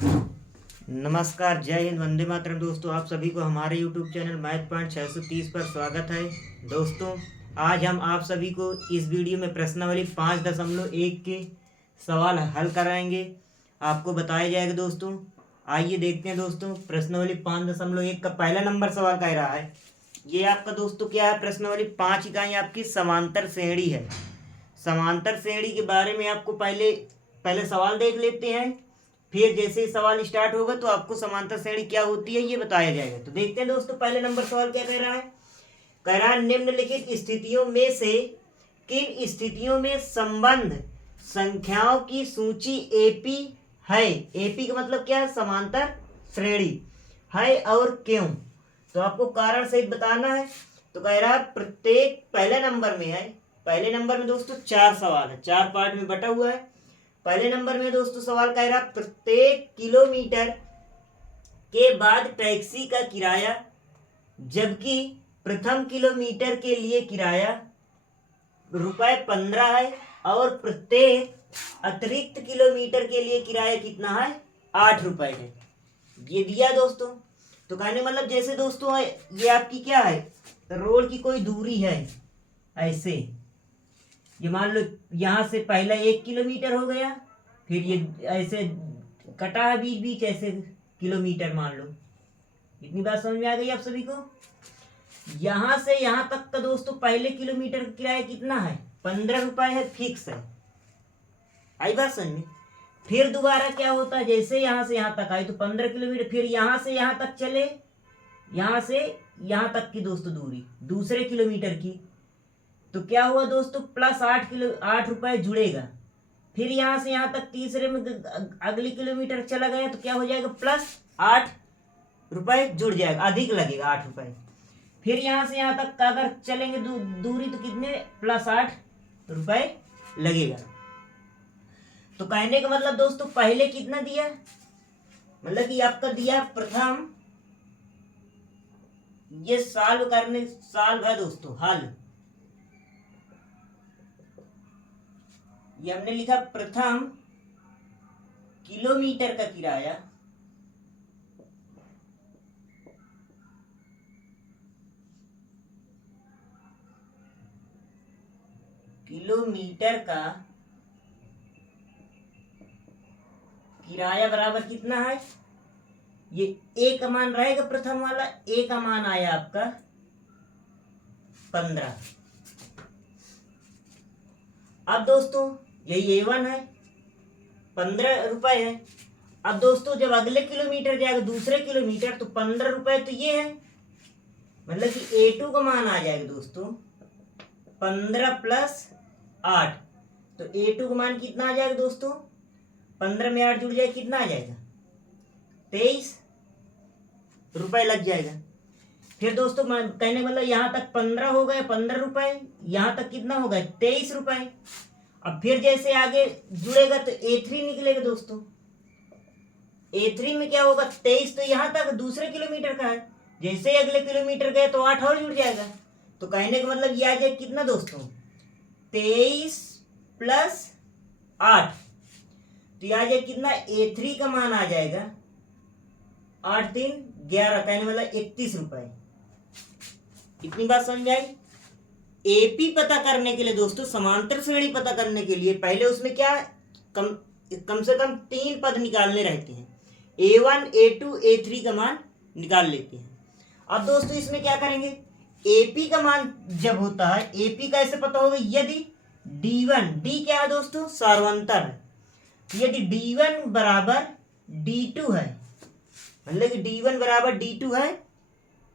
नमस्कार, जय हिंद, वंदे मातरम। दोस्तों, आप सभी को हमारे YouTube चैनल मैथ पॉइंट 630 पर स्वागत है। दोस्तों, आज हम आप सभी को इस वीडियो में प्रश्नावली 5.1 के सवाल हल कराएंगे, आपको बताया जाएगा। दोस्तों, आइए देखते हैं। दोस्तों, प्रश्नावली 5.1 का पहला नंबर सवाल कह रहा है, ये आपका दोस्तों क्या है, प्रश्नावली 5 इकाई आपकी समांतर श्रेणी है। समांतर श्रेणी के बारे में आपको पहले सवाल देख लेते हैं, फिर जैसे ही सवाल स्टार्ट होगा तो आपको समांतर श्रेणी क्या होती है ये बताया जाएगा। तो देखते हैं दोस्तों, पहले नंबर सवाल क्या कह रहा है। कह रहा है, निम्नलिखित स्थितियों में से किन स्थितियों में संबंध संख्याओं की सूची एपी है। एपी का मतलब क्या है, समांतर श्रेणी है, और क्यों। तो आपको कारण सहित बताना है। तो कह रहा है प्रत्येक, पहले नंबर में है, पहले नंबर में दोस्तों 4 सवाल है, 4 पार्ट में बटा हुआ है। पहले नंबर में दोस्तों सवाल कह रहा, प्रत्येक किलोमीटर के बाद टैक्सी का किराया, जबकि प्रथम किलोमीटर के लिए किराया ₹15 है, और प्रत्येक अतिरिक्त किलोमीटर के लिए किराया कितना है, ₹8 है। ये दिया दोस्तों। तो कहने मतलब जैसे दोस्तों ये आपकी क्या है, रोड की कोई दूरी है, ऐसे ये मान लो यहाँ से पहला 1 किलोमीटर हो गया, फिर ये ऐसे कटा है बीच बीच ऐसे किलोमीटर मान लो। इतनी बात समझ में आ गई आप सभी को। यहाँ से यहाँ तक का दोस्तों पहले किलोमीटर का किराया कितना है, ₹15 है, फिक्स है। आई बात समझ में। फिर दोबारा क्या होता है, जैसे यहाँ से यहाँ तक आए तो 15 किलोमीटर, फिर यहाँ से यहाँ तक चले, यहाँ से यहाँ तक की दोस्तों दूरी दूसरे किलोमीटर की, तो क्या हुआ दोस्तों, +8 जुड़ेगा। फिर यहाँ से यहाँ तक तीसरे में अगली किलोमीटर चला गया तो क्या हो जाएगा, +8 जुड़ जाएगा, अधिक लगेगा ₹8। फिर यहाँ से यहाँ तक अगर चलेंगे दूरी तो कितने, +8 लगेगा। तो कहने का मतलब दोस्तों पहले कितना दिया, मतलब कि आपका दिया प्रथम, ये सॉल्व है दोस्तों, हल। ये हमने लिखा प्रथम किलोमीटर का किराया, किलोमीटर का किराया बराबर कितना है, ये ए का मान रहेगा प्रथम वाला, ए का मान आया आपका 15। अब दोस्तों यही A1 है, ₹15 है। अब दोस्तों जब अगले किलोमीटर जाएगा, दूसरे किलोमीटर, तो ₹15 तो ये है, मतलब कि A2 का मान आ जाएगा दोस्तों 15 + 8। तो A2 का मान कितना आ जाएगा दोस्तों, 15 में 8 जुड़ जाए कितना आ जाएगा, ₹23 लग जाएगा। फिर दोस्तों कहने मतलब यहाँ तक 15 हो गए, ₹15, यहाँ तक कितना हो गया, ₹23। अब फिर जैसे आगे जुड़ेगा तो A3 निकलेगा दोस्तों। A3 में क्या होगा, 23 तो यहाँ तक दूसरे किलोमीटर का है, जैसे ही अगले किलोमीटर गए तो 8 और जुड़ जाएगा। तो कहने का मतलब ये आ जाए कितना दोस्तों, 23 + 8, तो ये आ जाए कितना, A3 का मान आ जाएगा 8 3 11, कहने मतलब ₹31। इतनी बात समझ में आई। एपी पता करने के लिए दोस्तों, समांतर श्रेणी पता करने के लिए पहले उसमें क्या कम से कम 3 पद निकालने रहते हैं, A1 A2 A3 का मान निकाल लेते हैं। अब दोस्तों इसमें क्या करेंगे, एपी का मान जब होता है, एपी का ऐसे पता होगा यदि D1, D क्या है दोस्तों, सार्वंतर है। यदि D1 बराबर D2 है, मतलब कि D1 बराबर D2 है,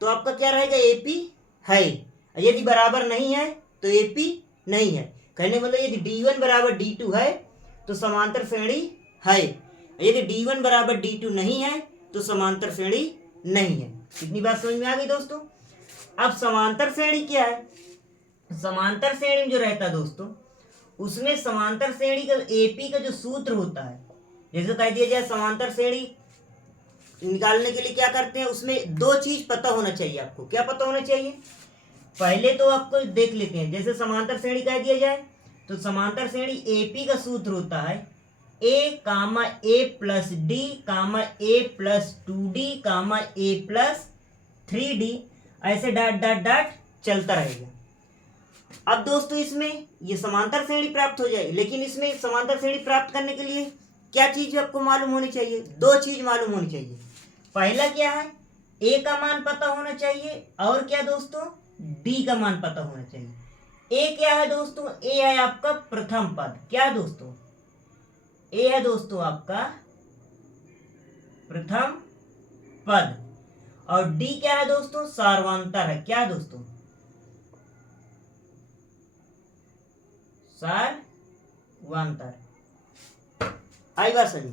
तो आपका क्या रहेगा, एपी है। यदि बराबर नहीं है तो एपी नहीं है। कहने मतलब यदि D1 बराबर D2 है तो समांतर श्रेणी है, यदि D1 बराबर D2 नहीं है तो समांतर श्रेणी नहीं है। कितनी बात समझ में आ गई दोस्तों। अब समांतर श्रेणी क्या है, समांतर श्रेणी में जो रहता है दोस्तों, उसमें समांतर श्रेणी का एपी का जो सूत्र होता है, जैसे कह दिया जाए समांतर श्रेणी निकालने के लिए क्या करते हैं, उसमें 2 चीज पता होना चाहिए आपको। क्या पता होना चाहिए, पहले तो आपको देख लेते हैं, जैसे समांतर श्रेणी कह दिया जाए तो समांतर श्रेणी एपी का सूत्र होता है ए कामा ए प्लस डी कामा ए प्लस 2d कामा ए प्लस 3d, ऐसे डॉट डॉट डॉट चलता रहेगा। अब दोस्तों इसमें ये समांतर श्रेणी प्राप्त हो जाएगी, लेकिन इसमें समांतर श्रेणी प्राप्त करने के लिए क्या चीज आपको मालूम होनी चाहिए? दो चीज मालूम होनी चाहिए। पहला क्या है, ए का मान पता होना चाहिए, और क्या दोस्तों, डी का मान पता होना चाहिए। ए क्या है दोस्तों? ए है आपका प्रथम पद। क्या दोस्तों? ए है दोस्तों आपका प्रथम पद, और डी क्या है दोस्तों? सार्वंतर है। क्या दोस्तों? सार्वंतर। आई बात समझ?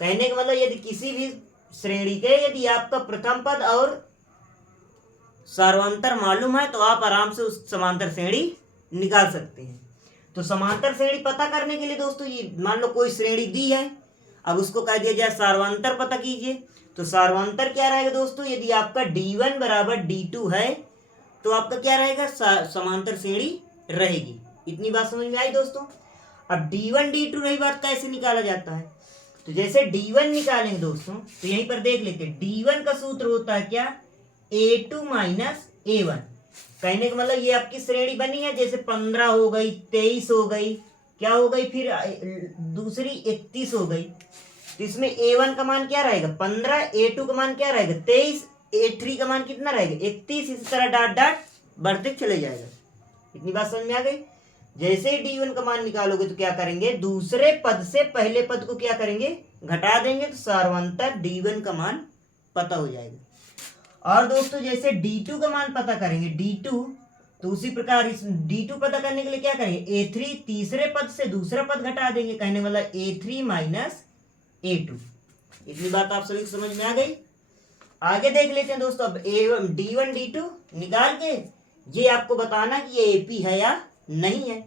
कहने का मतलब यदि किसी भी श्रेणी के यदि आपका प्रथम पद और सार्वंतर मालूम है तो आप आराम से उस समांतर श्रेणी निकाल सकते हैं। तो समांतर श्रेणी पता करने के लिए दोस्तों ये मान लो कोई श्रेणी दी है, अब उसको कह दिया जाए सार्वंतर पता कीजिए। तो सार्वंतर क्या रहेगा दोस्तों? यदि आपका d1 बराबर d2 है तो आपका क्या रहेगा? समांतर श्रेणी रहेगी। इतनी बात समझ में आई दोस्तों? अब d1 d2 रही बात, कैसे निकाला जाता है? तो जैसे d1 निकालेंगे दोस्तों तो यहीं पर देख लेते हैं। d1 का सूत्र होता है क्या? a2 minus a1। कहने का मतलब ये आपकी श्रेणी बनी है, जैसे 15 हो गई, 23 हो गई, क्या हो गई, फिर दूसरी 31 हो गई। तो इसमें a1 का मान क्या रहेगा? 15, a2 का मान क्या रहेगा? 23, a3 का मान कितना रहेगा? 31। इसी तरह डॉट डॉट बढ़ते चले जाएगा। इतनी बात समझ में आ गई? जैसे ही d1 का मान निकालोगे तो क्या करेंगे? दूसरे पद से पहले पद को क्या करेंगे? घटा देंगे, तो सार्वंतर d1 का मान पता हो जाएगा। और दोस्तों जैसे d2 का मान पता करेंगे, d2, तो उसी प्रकार इस d2 पता करने के लिए क्या करेंगे? a3, तीसरे पद से दूसरा पद घटा देंगे, कहने वाला a3 माइनस a2। इतनी बात आप सभी को समझ में आ गई? आगे देख लेते हैं दोस्तों। अब d1 d2 निकाल के ये आपको बताना कि ये AP है या नहीं है।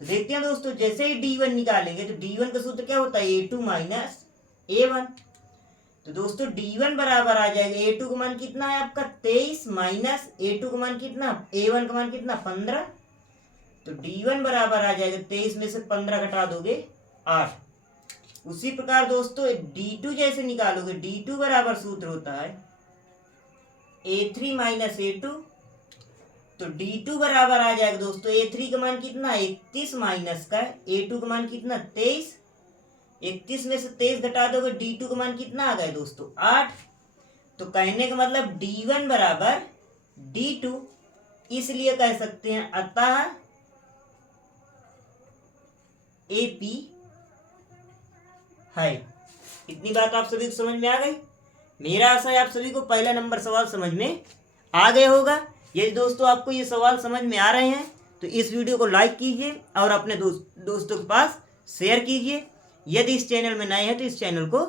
तो देखते हैं दोस्तों, जैसे ही d1 निकालेंगे तो d1 का सूत्र क्या होता है? a2 minus a1। तो दोस्तों d1 बराबर आ जाएगा, a2 का मान कितना है आपका? 23 माइनस a2 का मान कितना? a1 का मान कितना? 15। तो d1 बराबर आ जाएगा 23 में से 15 घटा दोगे 8। उसी प्रकार दोस्तों d2 जैसे निकालोगे, d2 बराबर सूत्र होता है a3 माइनस a2। तो d2 बराबर आ जाएगा दोस्तों, a3 का मान कितना? 31 माइनस का a2 का मान कितना? 23। 31 में से 23 घटा दोगे, d2 का मान कितना आ गया दोस्तों? 8। तो कहने का मतलब d1 बराबर d2, इसलिए कह सकते हैं अतः AP है। इतनी बात आप सभी को समझ में आ गई? मेरा आशा है आप सभी को पहला नंबर सवाल समझ में आ गया होगा। यदि दोस्तों आपको ये सवाल समझ में आ रहे हैं तो इस वीडियो को लाइक कीजिए और अपने दोस्तों के पास शेयर कीजिए। यदि इस चैनल में नए हैं तो इस चैनल को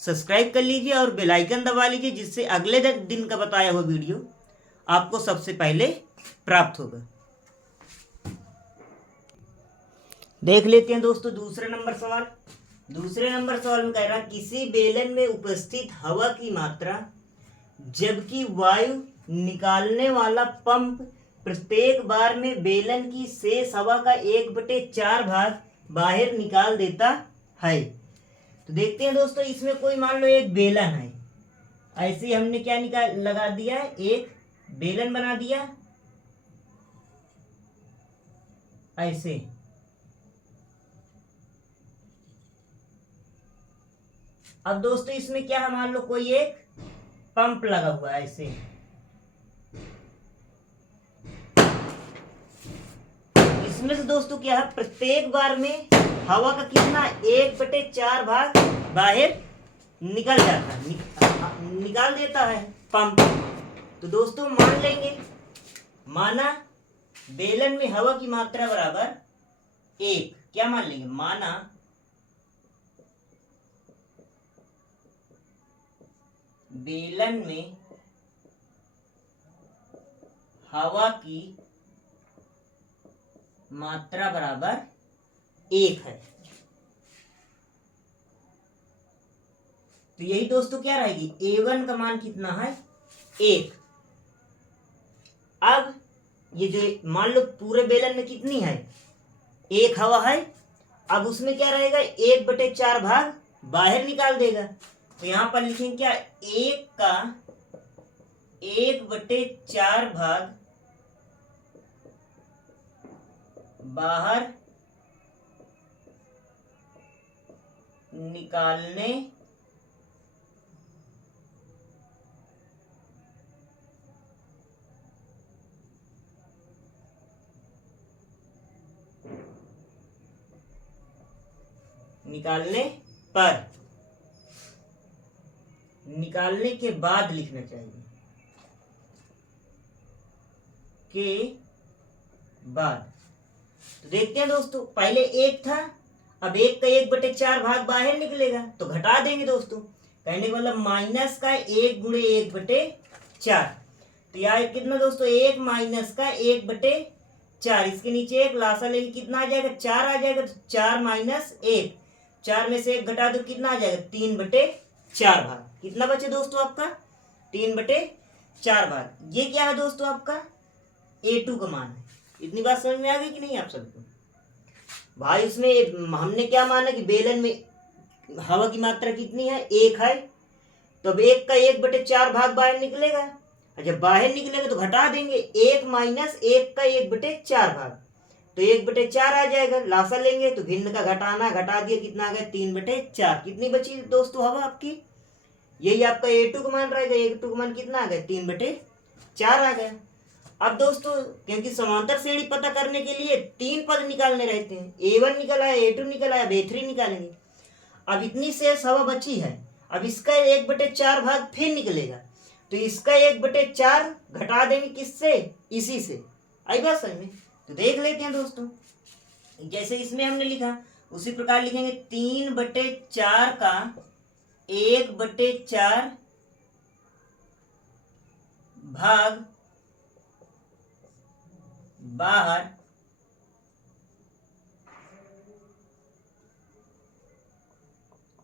सब्सक्राइब कर लीजिए और बेल आइकन दबा लीजिए, जिससे अगले दिन का बताया हुआ वीडियो आपको सबसे पहले प्राप्त होगा। देख लेते हैं दोस्तों दूसरे नंबर सवाल। दूसरे नंबर सवाल में कह रहा है किसी बेलन में उपस्थित हवा की मात्रा जबकि वायु निकालने वाला पंप प्रत्येक बार में बेलन की शेष हवा का 1/4 भाग बाहर निकाल देता है। तो देखते हैं दोस्तों, इसमें कोई मान लो एक बेलन है, ऐसे ही हमने क्या लगा दिया है, एक बेलन बना दिया ऐसे। अब दोस्तों इसमें क्या है, मान लो कोई एक पंप लगा हुआ है ऐसे। इसमें से दोस्तों क्या है, प्रत्येक बार में हवा का कितना 1/4 भाग बाहर निकल जाता है, निकाल देता है पंप। तो दोस्तों मान लेंगे, माना बेलन में हवा की मात्रा बराबर 1, क्या मान लेंगे, माना बेलन में हवा की मात्रा बराबर 1 है। तो यही दोस्तों क्या रहेगी, A1 का मान कितना है, 1। अब ये जो मान लो पूरे बेलन में कितनी है, 1 हवा है, अब उसमें क्या रहेगा, 1/4 भाग बाहर निकाल देगा। तो यहाँ पर लिखेंगे क्या, 1 का 1/4 भाग बाहर निकालने पर, निकालने के बाद लिखना चाहिए, के बाद। तो देखते हैं दोस्तों, पहले 1 था, अब 1 का 1/4 भाग बाहर निकलेगा तो घटा देंगे दोस्तों। कहने का मतलब माइनस का 1 गुणे 1/4। तो यहाँ कितना दोस्तों, 1 माइनस का 1/4, इसके नीचे 1 लासा लेंगे कितना आ जाएगा, 4 आ जाएगा। तो 4 माइनस 1, 4 में से 1 घटा दो कितना आ जाएगा, 3/4 भाग। कितना बचे दोस्तों आपका, 3/4 भाग। ये क्या है दोस्तों, आपका A2 का मान है। इतनी बात समझ में आ गई कि नहीं आप सबको? भाई उसमें हमने क्या माना कि बेलन में हवा की मात्रा कितनी है, 1 है। तो अब 1 का 1/4 भाग बाहर निकलेगा, और जब बाहर निकलेगा तो घटा देंगे, 1 माइनस 1 का 1/4 भाग, तो 1/4 आ जाएगा। लासा लेंगे तो भिन्न का घटाना, घटा दिया कितना आ गया, 3/4। कितनी बची दोस्तों हवा आपकी, यही आपका A2 का मान रहेगा। A2 का मान कितना आ गया, 3/4 आ गया। अब दोस्तों क्योंकि समांतर श्रेणी पता करने के लिए 3 पद निकालने रहते हैं, A1 निकला है, A2 निकला है, अब A3 निकालेंगे। अब इतनी शेष हवा बची है, अब इसका 1/4 भाग फिर निकलेगा, तो इसका 1/4 घटा देंगे किससे, इसी से। आई बात समझ में? तो देख लेते हैं दोस्तों, जैसे इसमें हमने लिखा उसी प्रकार लिखेंगे, 3/4 का 1/4 भाग बाहर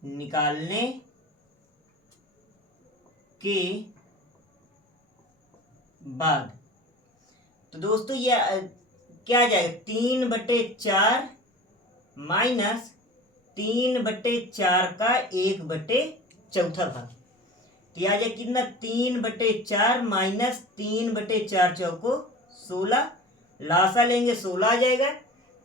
निकालने के बाद। तो दोस्तों ये क्या आ जाएगा, 3/4 माइनस 3/4 का 1/4 भाग। तो आ जाए कितना, 3/4 माइनस 3/4 चौको 16, लासा लेंगे 16 आ जाएगा।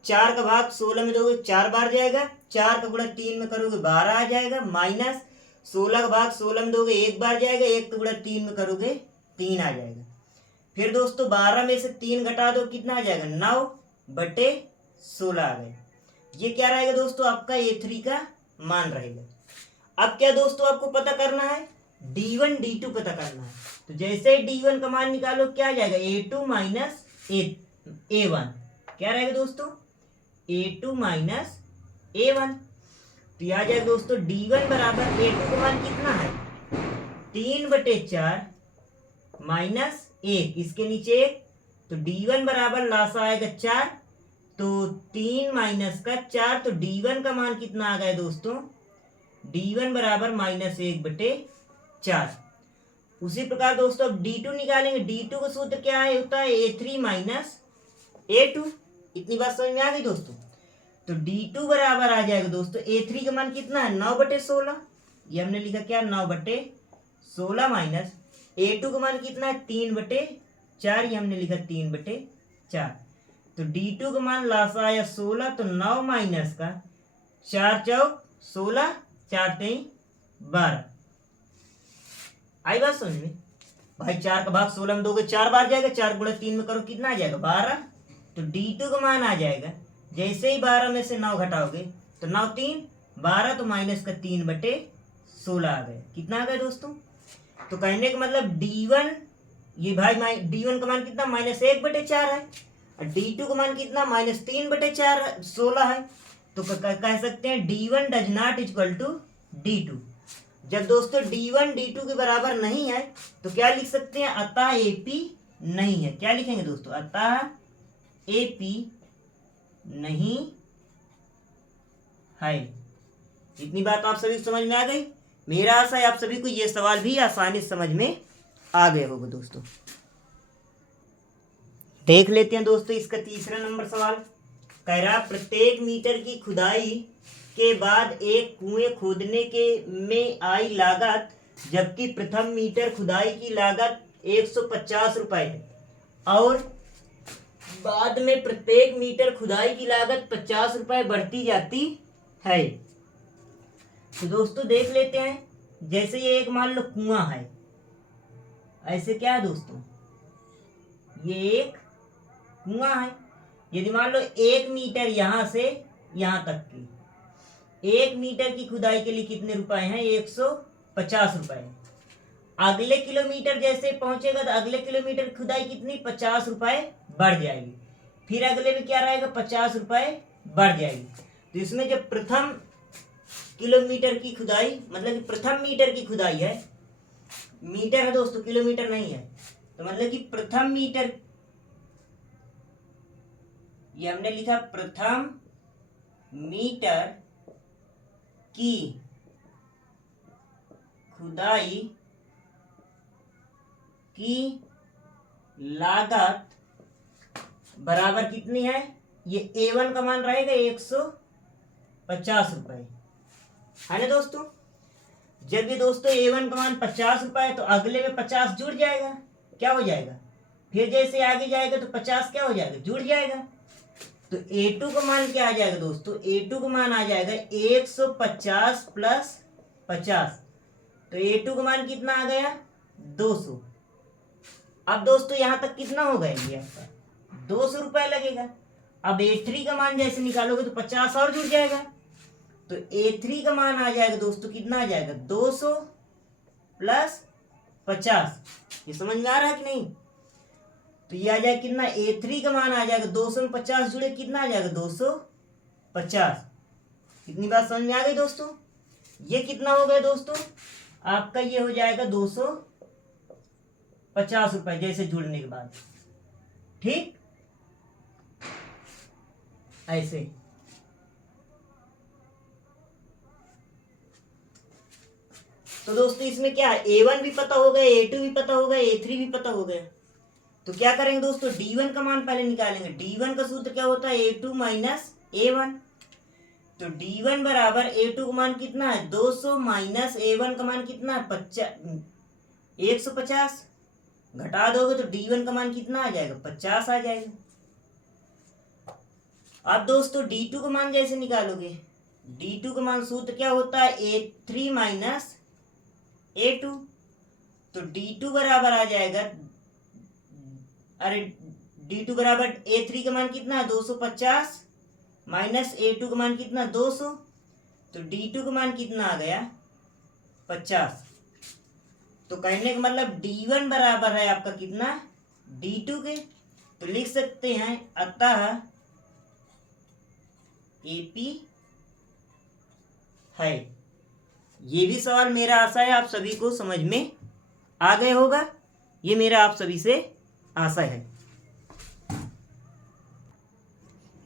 4 का भाग 16 में दोगे 4 बार जाएगा, 4 का गुणा 3 में करोगे 12 आ जाएगा, माइनस 16 का भाग 16 में दोगे 1 बार जाएगा, 1 का गुणा 3 में करोगे 3 आ जाएगा। फिर दोस्तों 12 में से 3 घटा दो कितना आ जाएगा, 9/16 आ गया। ये क्या रहेगा दोस्तों, आपका A3 का मान रहेगा। अब क्या दोस्तों आपको पता करना है, D1 D2 पता करना है। तो जैसे D1 का मान निकालो क्या आ जाएगा, A2 माइनस A1। क्या रहेगा दोस्तों, A2 माइनस A1। तो आ जाएगा दोस्तों D1 बराबर, A2 का मान कितना है, 3/4 माइनस 1, इसके नीचे 1, तो D1 बराबर लासा आएगा 4, तो 3 माइनस का 4, तो D1 का मान कितना आ गया दोस्तों, D1 बराबर -1/4। उसी प्रकार दोस्तों अब D2 निकालेंगे। D2 का सूत्र क्या है, होता है A3 माइनस A2। इतनी बात समझ में आ गई दोस्तों? तो D2 बराबर आ जाएगा दोस्तों, A3 का मान कितना है, 9/16। ये हमने लिखा क्या, 9/16 माइनस A2 का मान कितना है, 3/4। ये हमने लिखा 3/4। तो D2 का मान लासा आया 16, तो 9 माइनस का 4 चौक 16, 4 3 12। आई बात समझ में भाई? 4 का भाग 16 में दोगे 4 बार जाएगा, 4 गुणा 3 में करो कितना आ जाएगा, 12। तो D2 का मान आ जाएगा, जैसे ही 12 में से 9 घटाओगे तो 9 3 12, तो माइनस का 3/16 आ गया। कितना आ गया दोस्तों? तो कहने का मतलब D1, ये भाई D1 का मान कितना, -1/4 है, और D2 का मान कितना, -3/4 16 है। तो कह सकते हैं D1 does not equal to D2। जब दोस्तों D1 D2 के बराबर नहीं है तो क्या लिख सकते हैं, अतः AP नहीं है। क्या लिखेंगे दोस्तों, अतः AP नहीं है। इतनी बात आप सभी को समझ में आ गई? मेरा आशा है आप सभी को ये सवाल भी आसानी से समझ में आ गए होगा दोस्तों। देख लेते हैं दोस्तों इसका तीसरा नंबर सवाल। कह रहा प्रत्येक मीटर की खुदाई के बाद एक कुएं खोदने के में आई लागत, जबकि प्रथम मीटर खुदाई की लागत 150 रुपये है, और बाद में प्रत्येक मीटर खुदाई की लागत 50 रुपये बढ़ती जाती है। तो दोस्तों देख लेते हैं, जैसे ये एक मान लो कुआं है, ऐसे क्या है दोस्तों, ये एक कुआं है। यदि मान लो 1 मीटर यहां से यहां तक की, 1 मीटर की खुदाई के लिए कितने रुपए हैं, 150 रुपये। अगले किलोमीटर जैसे पहुंचेगा तो अगले किलोमीटर खुदाई कितनी, 50 रुपये बढ़ जाएगी, फिर अगले में क्या रहेगा, 50 रुपये बढ़ जाएगी। तो इसमें जब प्रथम किलोमीटर की खुदाई, मतलब कि प्रथम मीटर की खुदाई है, मीटर है दोस्तों, किलोमीटर नहीं है, तो मतलब कि प्रथम मीटर, ये हमने लिखा प्रथम मीटर की खुदाई की लागत बराबर कितनी है, ये A1 का मान रहेगा 150 रुपये, है ना दोस्तों। जब ये दोस्तों A1 का मान 50 रुपये है तो अगले में 50 जुड़ जाएगा, क्या हो जाएगा, फिर जैसे आगे जाएगा तो 50 क्या हो जाएगा, जुड़ जाएगा। तो A2 का मान क्या आ जाएगा दोस्तों, A2 का मान आ जाएगा 150 प्लस 50, तो A2 का मान कितना आ गया, 200। अब दोस्तों यहां तक कितना होगा, ये आपका 200 रुपये लगेगा। अब A3 का मान जैसे निकालोगे तो 50 और जुड़ जाएगा, तो A3 का मान आ जाएगा दोस्तों, कितना आ जाएगा, 200 प्लस 50। ये समझ में आ रहा है कि नहीं। तो ये आ जाएगा कितना, A3 का मान आ जाएगा 200 में 50 जुड़े कितना आ जाएगा, 250। कितनी बात समझ में आ गई दोस्तों। ये कितना हो गया दोस्तों, आपका ये हो जाएगा 250 रुपये जैसे जुड़ने के बाद, ठीक, ऐसे। तो दोस्तों इसमें क्या है, A1 भी पता हो गया, A2 भी पता हो गया, A3 भी पता हो गया। तो क्या करेंगे दोस्तों, D1 का मान पहले निकालेंगे। D1 का सूत्र क्या होता है, A2 माइनस A1। तो D1 बराबर A2 का मान कितना है, 200 माइनस A1 का मान कितना है, 150। घटा दोगे तो D1 का मान कितना आ जाएगा, 50 आ जाएगा। अब दोस्तों D2 का मान जैसे निकालोगे, D2 का मान सूत्र क्या होता है, A3 माइनस A2। तो D2 बराबर आ जाएगा, अरे D2 बराबर A3 का मान कितना है, 250 माइनस A2 का मान कितना, 200। तो D2 का मान कितना आ गया, 50। तो कहने का मतलब D1 बराबर है आपका कितना, D2 के। तो लिख सकते हैं अतः AP है। ये भी सवाल मेरा आशा है आप सभी को समझ में आ गए होगा, ये मेरा आप सभी से आशा है।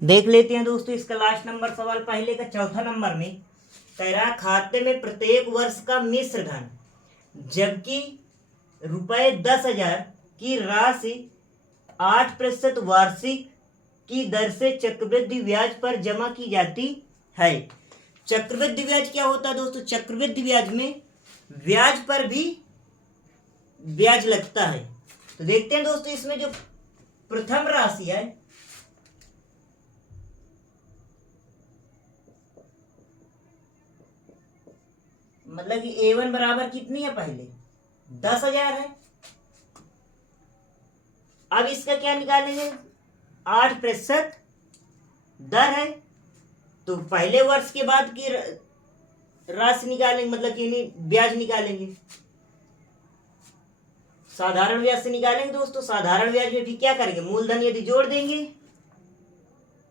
देख लेते हैं दोस्तों इसका लास्ट नंबर सवाल, पहले का चौथा नंबर में कह रहा खाते में प्रत्येक वर्ष का मिश्र धन, जबकि रुपए 10,000 की राशि 8% वार्षिक की दर से चक्रवृद्धि ब्याज पर जमा की जाती है। चक्रवृद्धि ब्याज क्या होता है दोस्तों, चक्रवृद्धि ब्याज में ब्याज पर भी ब्याज लगता है। तो देखते हैं दोस्तों इसमें जो प्रथम राशि है, मतलब कि A1 बराबर कितनी है, पहले 10,000 है। अब इसका क्या निकालेंगे, 8% दर है, तो पहले वर्ष के बाद की राशि निकालेंगे, मतलब कि ब्याज निकालेंगे, साधारण ब्याज से निकालेंगे दोस्तों। साधारण ब्याज में भी क्या करेंगे, मूलधन यदि जोड़ देंगे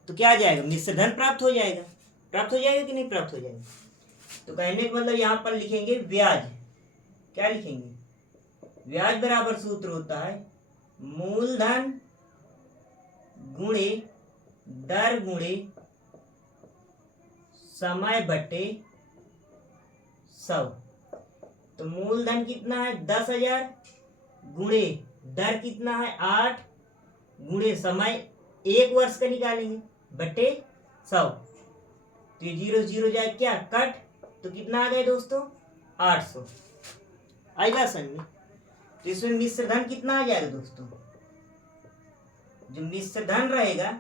तो क्या आ जाएगा, मिश्र धन प्राप्त हो जाएगा। प्राप्त हो जाएगा कि नहीं प्राप्त हो जाएगा। तो कहने का मतलब यहां पर लिखेंगे ब्याज, क्या लिखेंगे, ब्याज बराबर सूत्र होता है मूलधन गुणे दर गुणे समय बटे 100। तो मूलधन कितना है 10,000 गुणे दर कितना है 8 गुणे समय 1 वर्ष का निकालेंगे बटे 100। तो ये 0 0 जाए क्या कट, तो कितना आ गया दोस्तों 800। आई बात समझ में। तो इसमें मिश्र धन कितना आ जाएगा दोस्तों, जो मिश्र धन रहेगा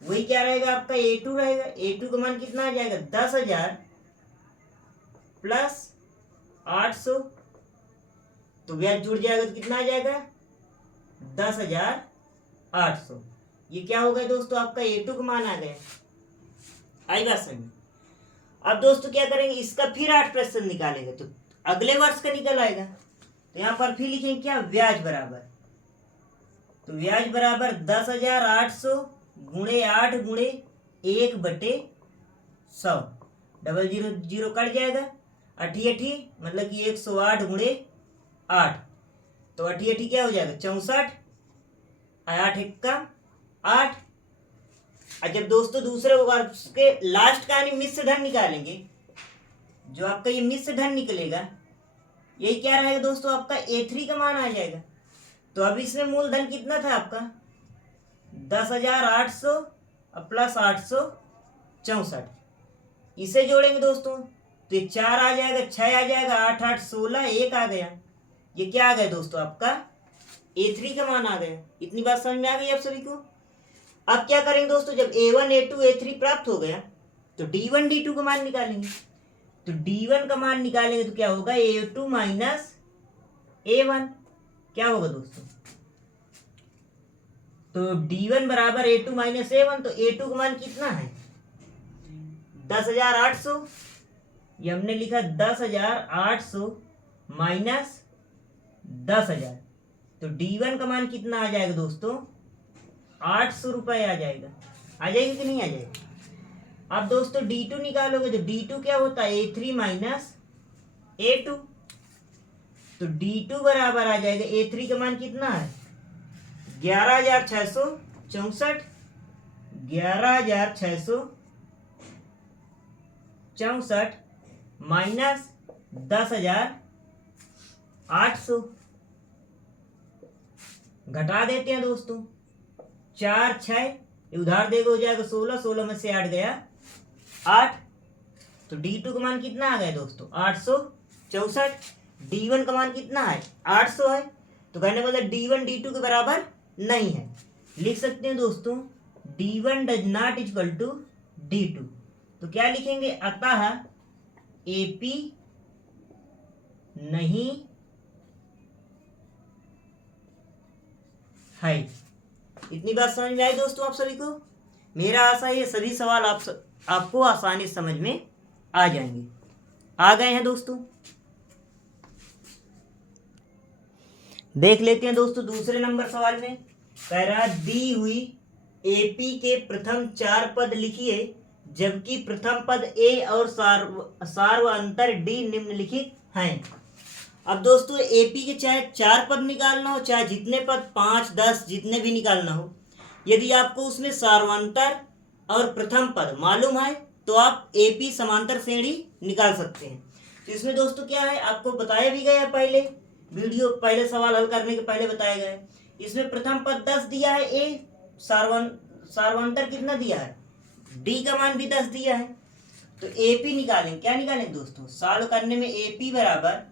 वही क्या रहेगा आपका A2 रहेगा। A2 का मान कितना आ जाएगा 10,000 प्लस 800। तो ब्याज जुड़ जाएगा तो कितना आ जाएगा 10,800। ये क्या हो गया दोस्तों आपका A2 का मान आ गया। आई बात समझ। अब दोस्तों क्या करेंगे, इसका फिर 8% निकालेंगे तो अगले वर्ष का निकल आएगा। तो यहाँ पर फिर लिखेंगे क्या ब्याज बराबर, तो ब्याज बराबर 10,800 गुणे 8 गुणे 1/100। 0 0 कट जाएगा, 8 8 मतलब कि 108 गुणे 8। तो 8 8 क्या हो जाएगा 64, 8 1 का 8। और जब दोस्तों दूसरे वर्ष के लास्ट का यानी मिश्र धन निकालेंगे, जो आपका ये मिश्र धन निकलेगा यही क्या रहेगा दोस्तों आपका A3 का मान आ जाएगा। तो अब इसमें मूलधन कितना था आपका 10,800 प्लस 864। इसे जोड़ेंगे दोस्तों तो ये 4 आ जाएगा, 6 आ जाएगा, 8 8 16, 1 आ गया। ये क्या आ गया दोस्तों आपका A3 का मान आ गया। इतनी बात समझ में आ गई आप सभी को। अब क्या करेंगे दोस्तों, जब A1 A2 A3 प्राप्त हो गया तो D1 D2 का मान निकालेंगे। तो D1 का मान निकालेंगे तो क्या होगा A2 माइनस A1। क्या होगा दोस्तों, तो D1 बराबर A2 माइनस A1। तो A2 का मान कितना है 10,800। ये हमने लिखा 10,800 माइनस 10,000। तो D1 का मान कितना आ जाएगा दोस्तों 800 रुपये आ जाएगा। आ जाएगा कि नहीं आ जाएगा। अब दोस्तों D2 निकालोगे तो D2 क्या होता है A3 माइनस A2। तो D2 बराबर आ जाएगा A3 का मान कितना है 11,664। 11,664 माइनस 10,800। घटा देते हैं दोस्तों, 4 6 उधार देगा हो जाएगा 16, 16 में से 8 गया 8। तो D2 का मान कितना आ गया दोस्तों 864। D1 का मान कितना है 800 है। तो कहने वाला D1 D2 के बराबर नहीं है। लिख सकते हैं दोस्तों D1 does not equal to D2। तो क्या लिखेंगे अतः AP नहीं है। इतनी बात समझ में आई दोस्तों आप सभी को। मेरा आशा है ये सभी सवाल आपको आसानी से समझ में आ जाएंगे। आ गए हैं दोस्तों, देख लेते हैं दोस्तों दूसरे नंबर सवाल में। कह रहा दी हुई AP के प्रथम 4 पद लिखिए जबकि प्रथम पद A और सार्वअंतर D निम्नलिखित हैं। अब दोस्तों AP के चाहे 4 पद निकालना हो चाहे जितने पद 5 10 जितने भी निकालना हो, यदि आपको उसमें सार्वंतर और प्रथम पद मालूम है तो आप AP समांतर श्रेणी निकाल सकते हैं। तो इसमें दोस्तों क्या है आपको बताया भी गया पहले वीडियो, पहले सवाल हल करने के पहले बताया गया है। इसमें प्रथम पद 10 दिया है A, सार्वंतर कितना दिया है D का मान भी 10 दिया है। तो AP निकालेंगे, क्या निकालेंगे दोस्तों सॉल्व करने में AP बराबर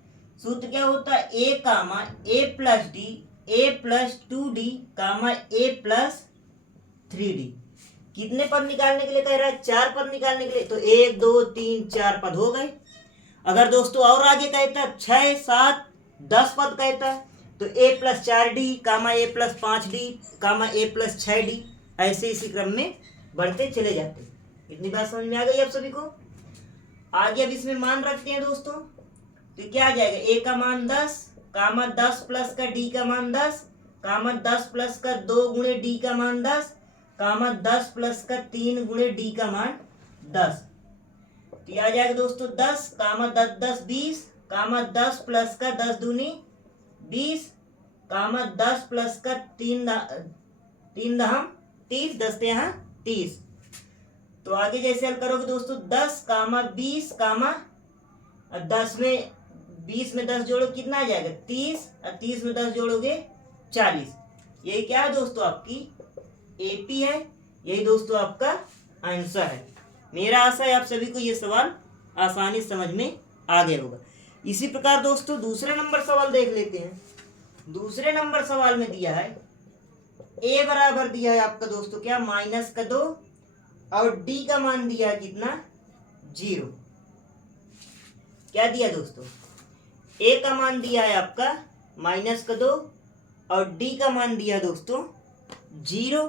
सूत्र क्या होता है A comma A plus D A plus 2D comma A plus 3D। कितने पद निकालने के लिए कह रहा है 4 पद निकालने के लिए। तो 1 2 3 4 पद हो गए। अगर दोस्तों और आगे कहता है 6 7 10 पद कहता है तो A plus 4D comma A plus 5D comma A plus 6D, ऐसे इसी क्रम में बढ़ते चले जाते। इतनी बात समझ में आ गई आप सभी को। आगे अब इसमें मान रखते हैं दोस्तों तो क्या आ जाएगा A का मान 10 कामा 10 प्लस का D का मान 10 कामा 10 प्लस का 2 गुणे D का मान 10 कामा 10 प्लस का 3 गुणे D का मान 10। तो यह आ जाएगा दोस्तों 10 कामा 10 10 20 कामा 10 प्लस का 10 दूनी 20 कामा 10 प्लस का 3 दहम 30 10 यहाँ 30। तो आगे जैसे हल करोगे दोस्तों 10 कामा 20 कामा 10 में 20 में 10 जोड़ो कितना आ जाएगा 30 और 30 में 10 जोड़ोगे 40। यही क्या है दोस्तों आपकी AP है। यही दोस्तों आपका आंसर है। मेरा आशा है आप सभी को ये सवाल आसानी से समझ में आ गया होगा। इसी प्रकार दोस्तों दूसरे नंबर सवाल देख लेते हैं। दूसरे नंबर सवाल में दिया है a बराबर दिया है आपका दोस्तों क्या, -2 और d का मान दिया है कितना, 0। क्या दिया दोस्तों, a का मान दिया है आपका -2 और d का मान दिया दोस्तों 0।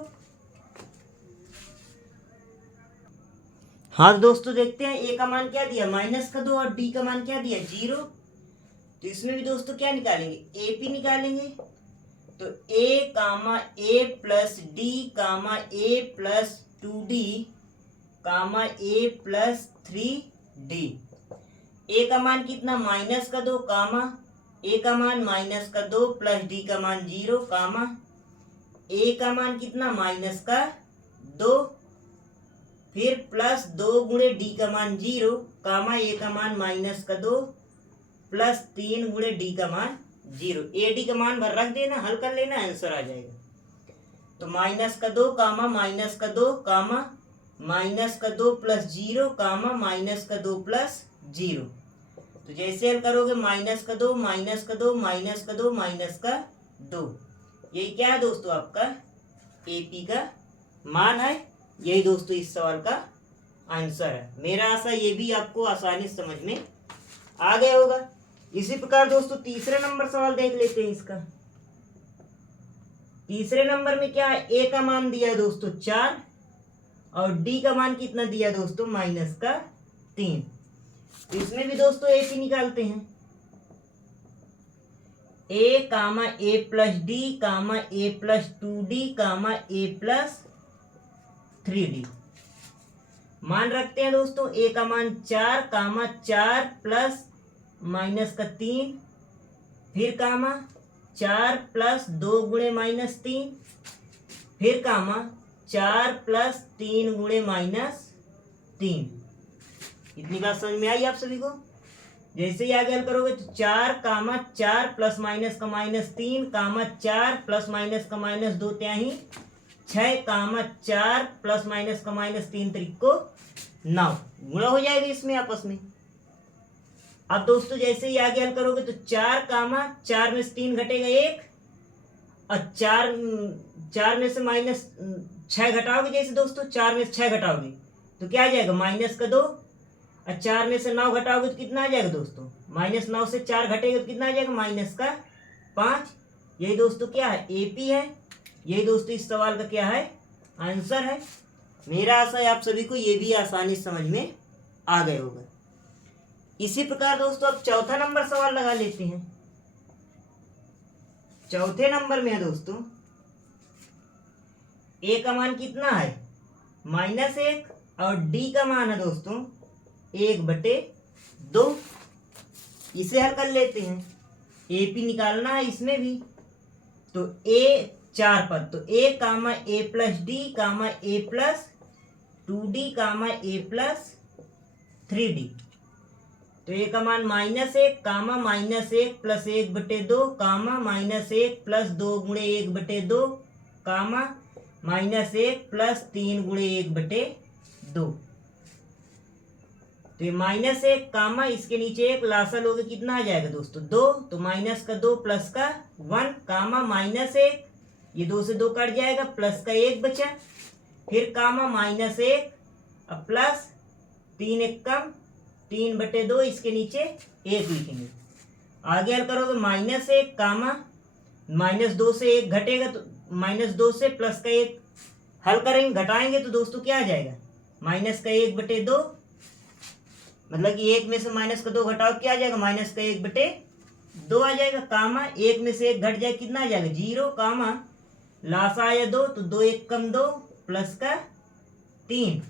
हाँ दोस्तों देखते हैं a का मान क्या दिया, -2 और d का मान क्या दिया, 0। तो इसमें भी दोस्तों क्या निकालेंगे, ए पी निकालेंगे। तो a comma a plus d comma a plus 2d comma a plus 3d। a का मान कितना, -2 कामा a का मान -2 प्लस d का मान 0 कामा a का मान कितना, -2 फिर प्लस 2 गुणे d का मान 0 कामा a का मान -2 प्लस 3 गुणे d का मान 0। ए डी का मान भर रख देना, हल कर लेना, आंसर आ जाएगा। तो -2 कामा -2 कामा -2 प्लस 0 कामा -2 प्लस 0। तो जैसे हल करोगे -2 -2 यही क्या है दोस्तों आपका एपी का मान है। यही दोस्तों इस सवाल का आंसर है। मेरा आशा ये भी आपको आसानी से समझ में आ गया होगा। इसी प्रकार दोस्तों तीसरे नंबर सवाल देख लेते हैं इसका। तीसरे नंबर में क्या है, ए का मान दिया है दोस्तों 4 और डी का मान कितना दिया दोस्तों, -3। तो इसमें भी दोस्तों ए पी निकालते हैं। ए कामा ए प्लस डी कामा ए प्लस 2d कामा ए प्लस 3d। मान रखते हैं दोस्तों, ए का मान 4 कामा 4 प्लस -3 फिर कामा 4 प्लस 2 गुणे -3 फिर कामा 4 प्लस 3 गुणे -3। इतनी बात समझ में आई आप सभी को। जैसे ही आगे हल करोगे तो 4 कामा 4 प्लस माइनस का -3 कामा 4 प्लस माइनस का -2 त्याही 6 कामा 4 प्लस माइनस का -3 त्रिको 9 गुणा हो जाएगा इसमें आपस में। अब दोस्तों जैसे ही आगे हल करोगे तो 4 कामा 4 में से 3 घटेगा 1 और 4 में से -6 घटाओगे, जैसे दोस्तों 4 में से 6 घटाओगे तो क्या आ जाएगा, -2 और 4 में से 9 घटाओगे तो कितना आ जाएगा दोस्तों, -9 से 4 घटेगा तो कितना आ जाएगा, -5। यही दोस्तों क्या है, एपी है। यही दोस्तों इस सवाल का क्या है, आंसर है। मेरा आशा है आप सभी को ये भी आसानी से समझ में आ गए होगा। इसी प्रकार दोस्तों अब चौथा नंबर सवाल लगा लेते हैं। चौथे नंबर में है दोस्तों ए का मान कितना है, -1 और डी का मान है दोस्तों 1/2। इसे हल कर लेते हैं। एपी निकालना है इसमें भी। तो ए 4 पद, तो ए कामा ए प्लस डी कामा ए प्लस 2d कामा ए प्लस 3d। तो ए का मान -1 कामा -1 प्लस 1/2 कामा -1 प्लस 2 गुणे 1/2 कामा -1 प्लस 3 गुणे 1/2। तो ये -1 कामा इसके नीचे 1 लासा लोगे कितना आ जाएगा दोस्तों, 2। तो -2 प्लस का 1 कामा -1 ये 2 से 2 कट जाएगा, प्लस का 1 बचा, फिर कामा -1 अब प्लस 3 1 कम 3/2 इसके नीचे 1 लिखेंगे। आगे हल करोगे -1 कामा -2 से 1 घटेगा तो -2 से प्लस का 1 हल करेंगे, घटाएंगे तो दोस्तों क्या आ जाएगा, -1/2 मतलब कि 1 में से -2 घटाओ क्या आ जाएगा, -1/2 आ जाएगा। कामा 1 में से 1 घट जाए कितना आ जाएगा, 0 कामा लासा आया 2 तो 2 1 कम 2 प्लस का 3।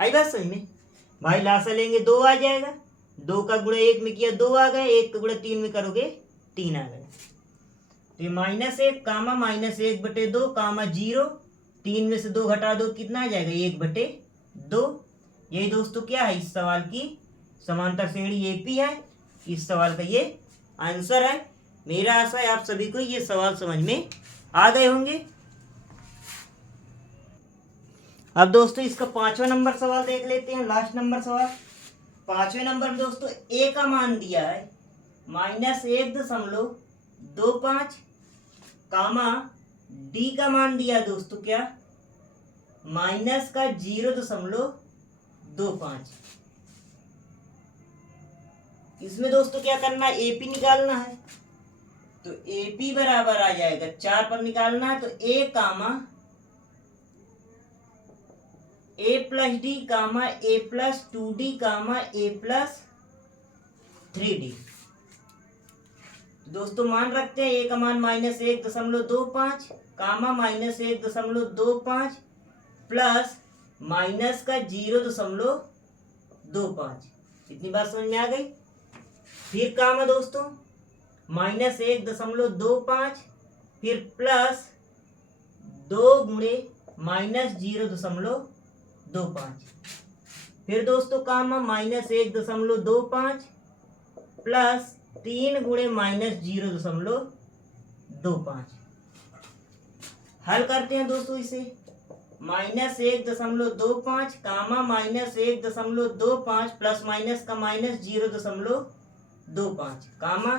आई बात समझ में भाई, लासा लेंगे 2 आ जाएगा, 2 का गुणा 1 में किया 2 आ गए, 1 का गुणा 3 में करोगे 3 आ गए। तो -1 कामा -1/2 कामा 0, 3 में से 2 घटा दो कितना आ जाएगा, 1/2। यही दोस्तों क्या है, इस सवाल की समांतर श्रेणी एपी है। इस सवाल का ये आंसर है। मेरा आशा है आप सभी को ये सवाल समझ में आ गए होंगे। अब दोस्तों इसका 5वां नंबर सवाल देख लेते हैं, लास्ट नंबर सवाल। 5वें नंबर में दोस्तों ए का मान दिया है -1.25 कामा डी का मान दिया है दोस्तों क्या -0.25। इसमें दोस्तों क्या करना है, एपी निकालना है। तो एपी बराबर आ जाएगा 4 पर निकालना है तो ए कामा ए प्लस डी कामा ए प्लस 2D कामा ए प्लस 3D। दोस्तों मान रखते हैं ए का मान -1.25 कामा -1.25 प्लस माइनस का 0.25। इतनी बात समझ में आ गई। फिर कामा दोस्तों -1.25 फिर प्लस 2 गुणे -0.25। फिर दोस्तों कामा -1.25 प्लस 3 गुणे -0.25। हल करते हैं दोस्तों इसे। -1.25 कामा -1.25 प्लस माइनस का -0.25 कामा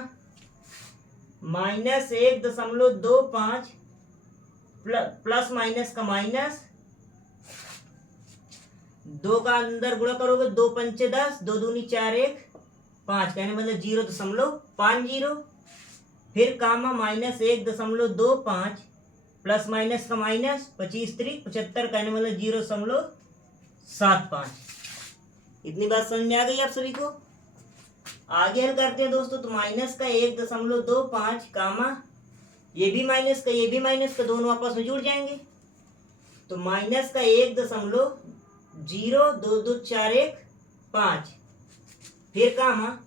-1.25 प्लस माइनस का माइनस 2 का अंदर गुणा करोगे 2 पंचे 10 2 दूनी 4 1 5 कहने मतलब 0.50। फिर कामा -1.25 प्लस माइनस का माइनस 25 3 75 कहने मतलब 0.75। इतनी बात समझ में आ गई आप सभी को। आगे हल करते हैं दोस्तों। तो माइनस का 1.25 कामा ये भी माइनस का दोनों आपस में जुड़ जाएंगे। तो माइनस का 1.02241 फिर कामा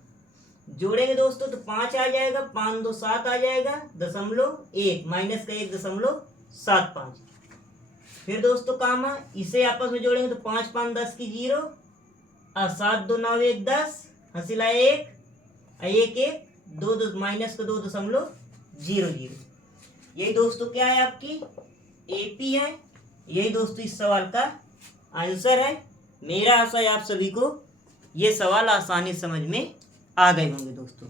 जोड़ेंगे दोस्तों तो 5 आ जाएगा 5 2 7 आ जाएगा 0.1 माइनस का 1.75। फिर दोस्तों कामा इसे आपस में जोड़ेंगे तो 5 5 10 की 0 और 7 2 9 1 10 हंसी लाए 1 1 2 2 माइनस का 2.00। यही दोस्तों क्या है आपकी एपी है। यही दोस्तों इस सवाल का आंसर है। मेरा आशा है आप सभी को ये सवाल आसानी समझ में आ गए होंगे। दोस्तों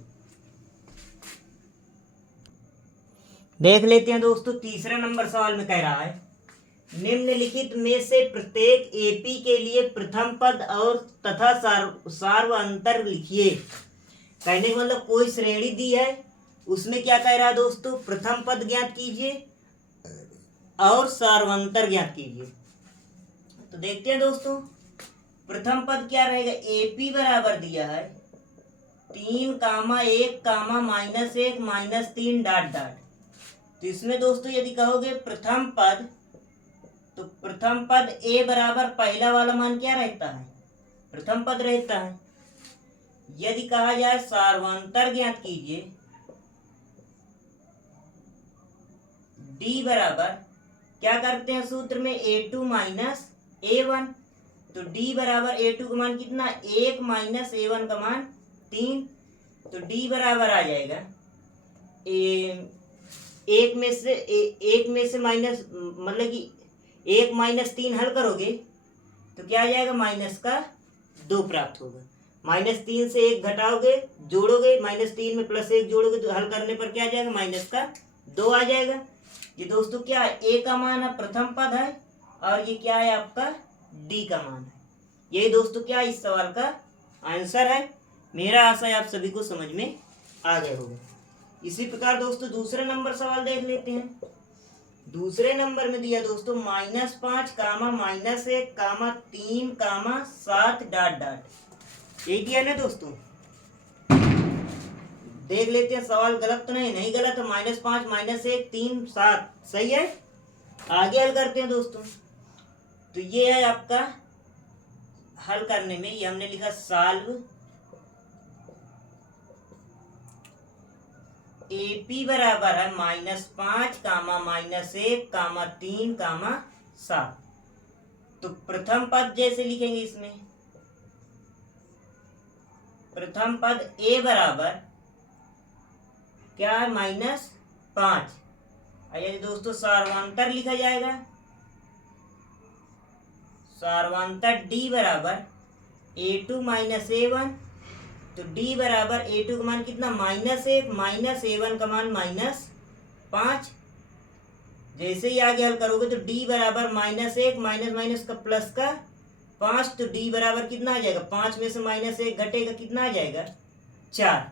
देख लेते हैं दोस्तों तीसरा नंबर सवाल में कह रहा है निम्नलिखित में से प्रत्येक एपी के लिए प्रथम पद और तथा सार्वअंतर लिखिए। कहने का मतलब कोई श्रेणी दी है उसमें क्या कह रहा है दोस्तों, प्रथम पद ज्ञात कीजिए और सार्वअंतर ज्ञात कीजिए। तो देखते हैं दोस्तों प्रथम पद क्या रहेगा, एपी बराबर दिया है 3 कामा 1 कामा -1 -3 डॉट डॉट। तो इसमें दोस्तों यदि कहोगे प्रथम पद तो प्रथम पद ए बराबर पहला वाला मान क्या रहता है, प्रथम पद रहता है। यदि कहा जाए सार्वअंतर ज्ञात कीजिए, डी बराबर क्या करते हैं सूत्र में A2 माइनस A1। तो डी बराबर A2 का मान कितना 1 माइनस A1 का मान 3। तो डी बराबर आ जाएगा एक में से माइनस मतलब कि 1 माइनस 3 हल करोगे तो क्या आ जाएगा माइनस का 2 प्राप्त होगा। -3 से 1 घटाओगे जोड़ोगे -3 में +1 जोड़ोगे तो हल करने पर क्या आ जाएगा माइनस का 2 आ जाएगा। ये दोस्तों क्या है ए का मान है प्रथम पद है और ये क्या है आपका डी का मान है। यही दोस्तों क्या इस सवाल का आंसर है। मेरा आशा है आप सभी को समझ में आ गया होगा। इसी प्रकार दोस्तों दूसरा नंबर सवाल देख लेते हैं। दूसरे नंबर में दिया दोस्तों -5 कामा -1 कामा 3 कामा 7 डॉट डॉट। यही दिया ना दोस्तों, देख लेते हैं सवाल गलत तो नहीं गलत है। -5 -1 3 7 सही है। आगे हल करते हैं दोस्तों। तो ये है आपका हल करने में ये हमने लिखा सॉल्व एपी बराबर है -5 कामा -1 कामा 3 कामा 7। तो प्रथम पद जैसे लिखेंगे इसमें प्रथम पद ए बराबर क्या है -5। यदि दोस्तों सार्वअंतर लिखा जाएगा सारवांतर डी बराबर A2 माइनस A1, तो डी बराबर A2 का मान कितना -1 माइनस A1 का मान -5। जैसे ही आगे हल करोगे तो डी बराबर -1 माइनस माइनस का प्लस का 5, तो डी बराबर कितना आ जाएगा, 5 में से -1 घटेगा, कितना आ जाएगा 4।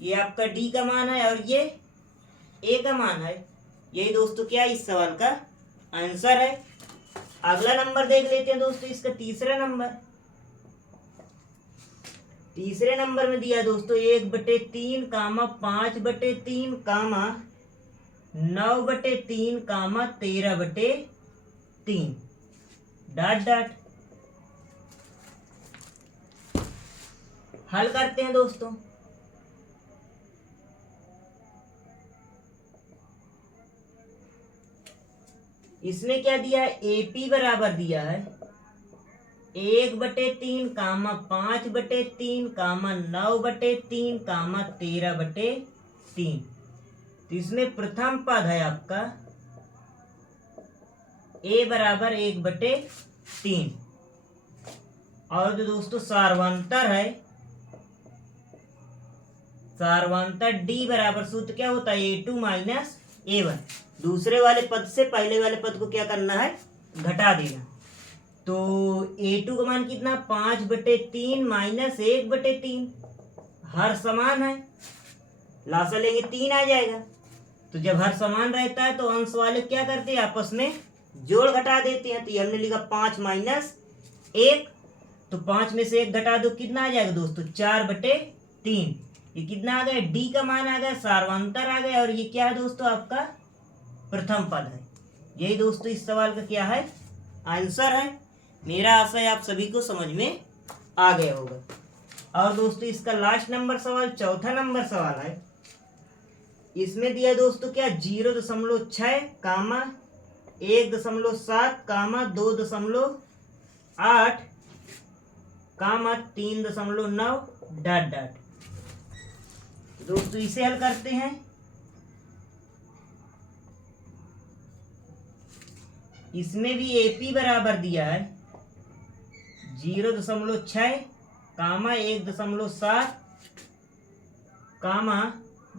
ये आपका डी का मान है और ये ए का मान है। यही दोस्तों क्या इस सवाल का आंसर है। अगला नंबर देख लेते हैं दोस्तों, इसका तीसरा नंबर। तीसरे नंबर में दिया दोस्तों 1/3 कामा 5/3 कामा 9/3 कामा 13/3 डॉट डॉट। हल करते हैं दोस्तों। इसमें क्या दिया है, एपी बराबर दिया है 1/3 कामा 5/3 कामा 9/3 कामा 13/3। तो इसमें प्रथम पद है आपका ए बराबर 1/3 और जो दोस्तों सारवांतर है, सारवांतर डी बराबर सूत्र क्या होता है A2 माइनस A1। दूसरे वाले पद से पहले वाले पद को क्या करना है, घटा देना। तो A2 का मान कितना 5/3 माइनस 1/3, हर समान है, लासा लेंगे 3 आ जाएगा। तो जब हर समान रहता है तो अंश वाले क्या करते हैं, आपस में जोड़ घटा देते हैं। तो ये हमने लिखा 5 माइनस 1, तो 5 में से 1 घटा दो, कितना आ जाएगा दोस्तों 4/3। ये कितना आ गया, डी का मान आ गया, सारवांतर आ गया, और ये क्या है दोस्तों आपका प्रथम पद है। यही दोस्तों इस सवाल का क्या है, आंसर है। मेरा आशा है आप सभी को समझ में आ गया होगा। और दोस्तों इसका लास्ट नंबर सवाल, चौथा नंबर सवाल है। इसमें दिया दोस्तों क्या 0.6 कामा 1.7 कामा 2.8 कामा 3.9 डॉट डॉट। दोस्तों इसे हल करते हैं। इसमें भी एपी बराबर दिया है 0.6 कामा 1.7 कामा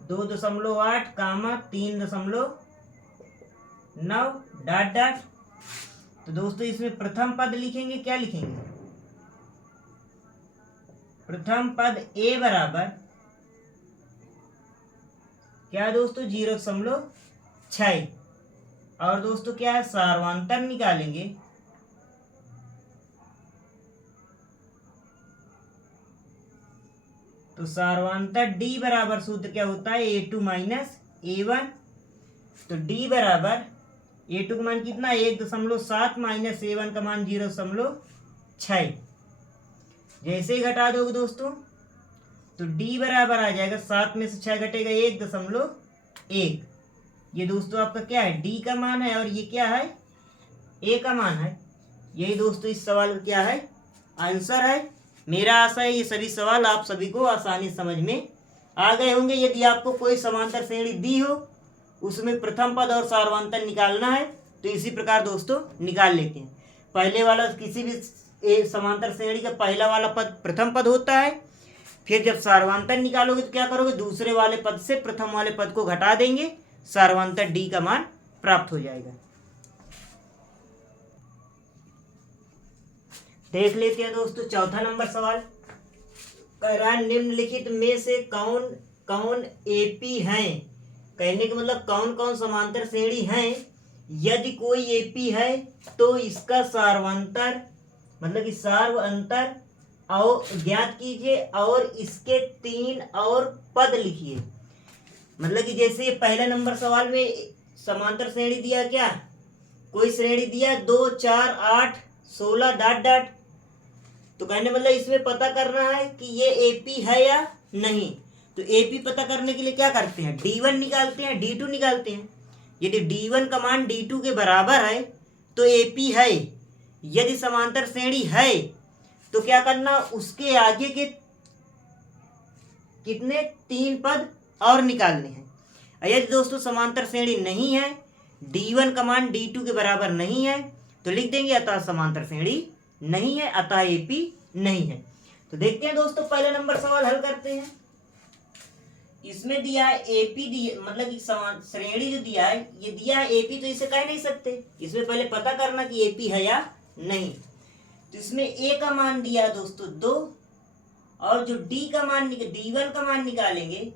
2.8 कामा 3.9 डॉट डॉट। तो दोस्तों इसमें प्रथम पद लिखेंगे, क्या लिखेंगे, प्रथम पद ए बराबर क्या दोस्तों 0.6, और दोस्तों क्या है सारवांतर निकालेंगे। तो सारवांतर डी बराबर सूत्र क्या होता है A2 माइनस A1। तो डी बराबर A2 का मान कितना 1.7 माइनस A1 का मान 0.6। जैसे ही घटा दोगे दोस्तों तो डी बराबर आ जाएगा 7 में से 6 घटेगा 1.1। ये दोस्तों आपका क्या है, डी का मान है, और ये क्या है, ए का मान है। यही दोस्तों इस सवाल का क्या है, आंसर है। मेरा आशा है ये सभी सवाल आप सभी को आसानी समझ में आ गए होंगे। यदि आपको कोई समांतर श्रेणी दी हो, उसमें प्रथम पद और सारवांतर निकालना है, तो इसी प्रकार दोस्तों निकाल लेते हैं। पहले वाला किसी भी समांतर श्रेणी का पहला वाला पद प्रथम पद होता है। फिर जब सारवांतर निकालोगे तो क्या करोगे, दूसरे वाले पद से प्रथम वाले पद को घटा देंगे, सारवांतर डी का मान प्राप्त हो जाएगा। देख लेते हैं दोस्तों चौथा नंबर सवाल। कह रहा है निम्नलिखित में से कौन कौन एपी हैं। कहने का मतलब कौन कौन समांतर श्रेणी हैं। यदि कोई एपी है तो इसका सारवांतर मतलब कि सार्वअंतर और ज्ञात कीजिए, और इसके 3 और पद लिखिए। मतलब कि जैसे पहला नंबर सवाल में समांतर श्रेणी दिया, क्या कोई श्रेणी दिया 2, 4, 8, 16 डॉट डॉट। तो कहने मतलब इसमें पता करना है कि ये एपी है या नहीं। तो एपी पता करने के लिए क्या करते हैं, D1 निकालते हैं, D2 निकालते हैं। यदि D1 का मान D2 के बराबर है तो एपी है। यदि समांतर श्रेणी है तो क्या करना, उसके आगे के कितने 3 पद और निकालने हैं। यदि दोस्तों समांतर श्रेणी नहीं है, D1 का मान D2 के बराबर नहीं है, तो लिख देंगे अतः समांतर श्रेणी नहीं है, अतः एपी नहीं है। तो देखते हैं दोस्तों पहले नंबर सवाल हल करते हैं। इसमें दिया है एपी, दिया मतलब कि श्रेणी जो दिया है ये दिया है एपी, तो इसे कह नहीं सकते, इसमें पहले पता करना कि एपी है या नहीं। तो इसमें ए का मान दिया है दोस्तों 2, और जो डी का मान D1 का मान निकालेंगे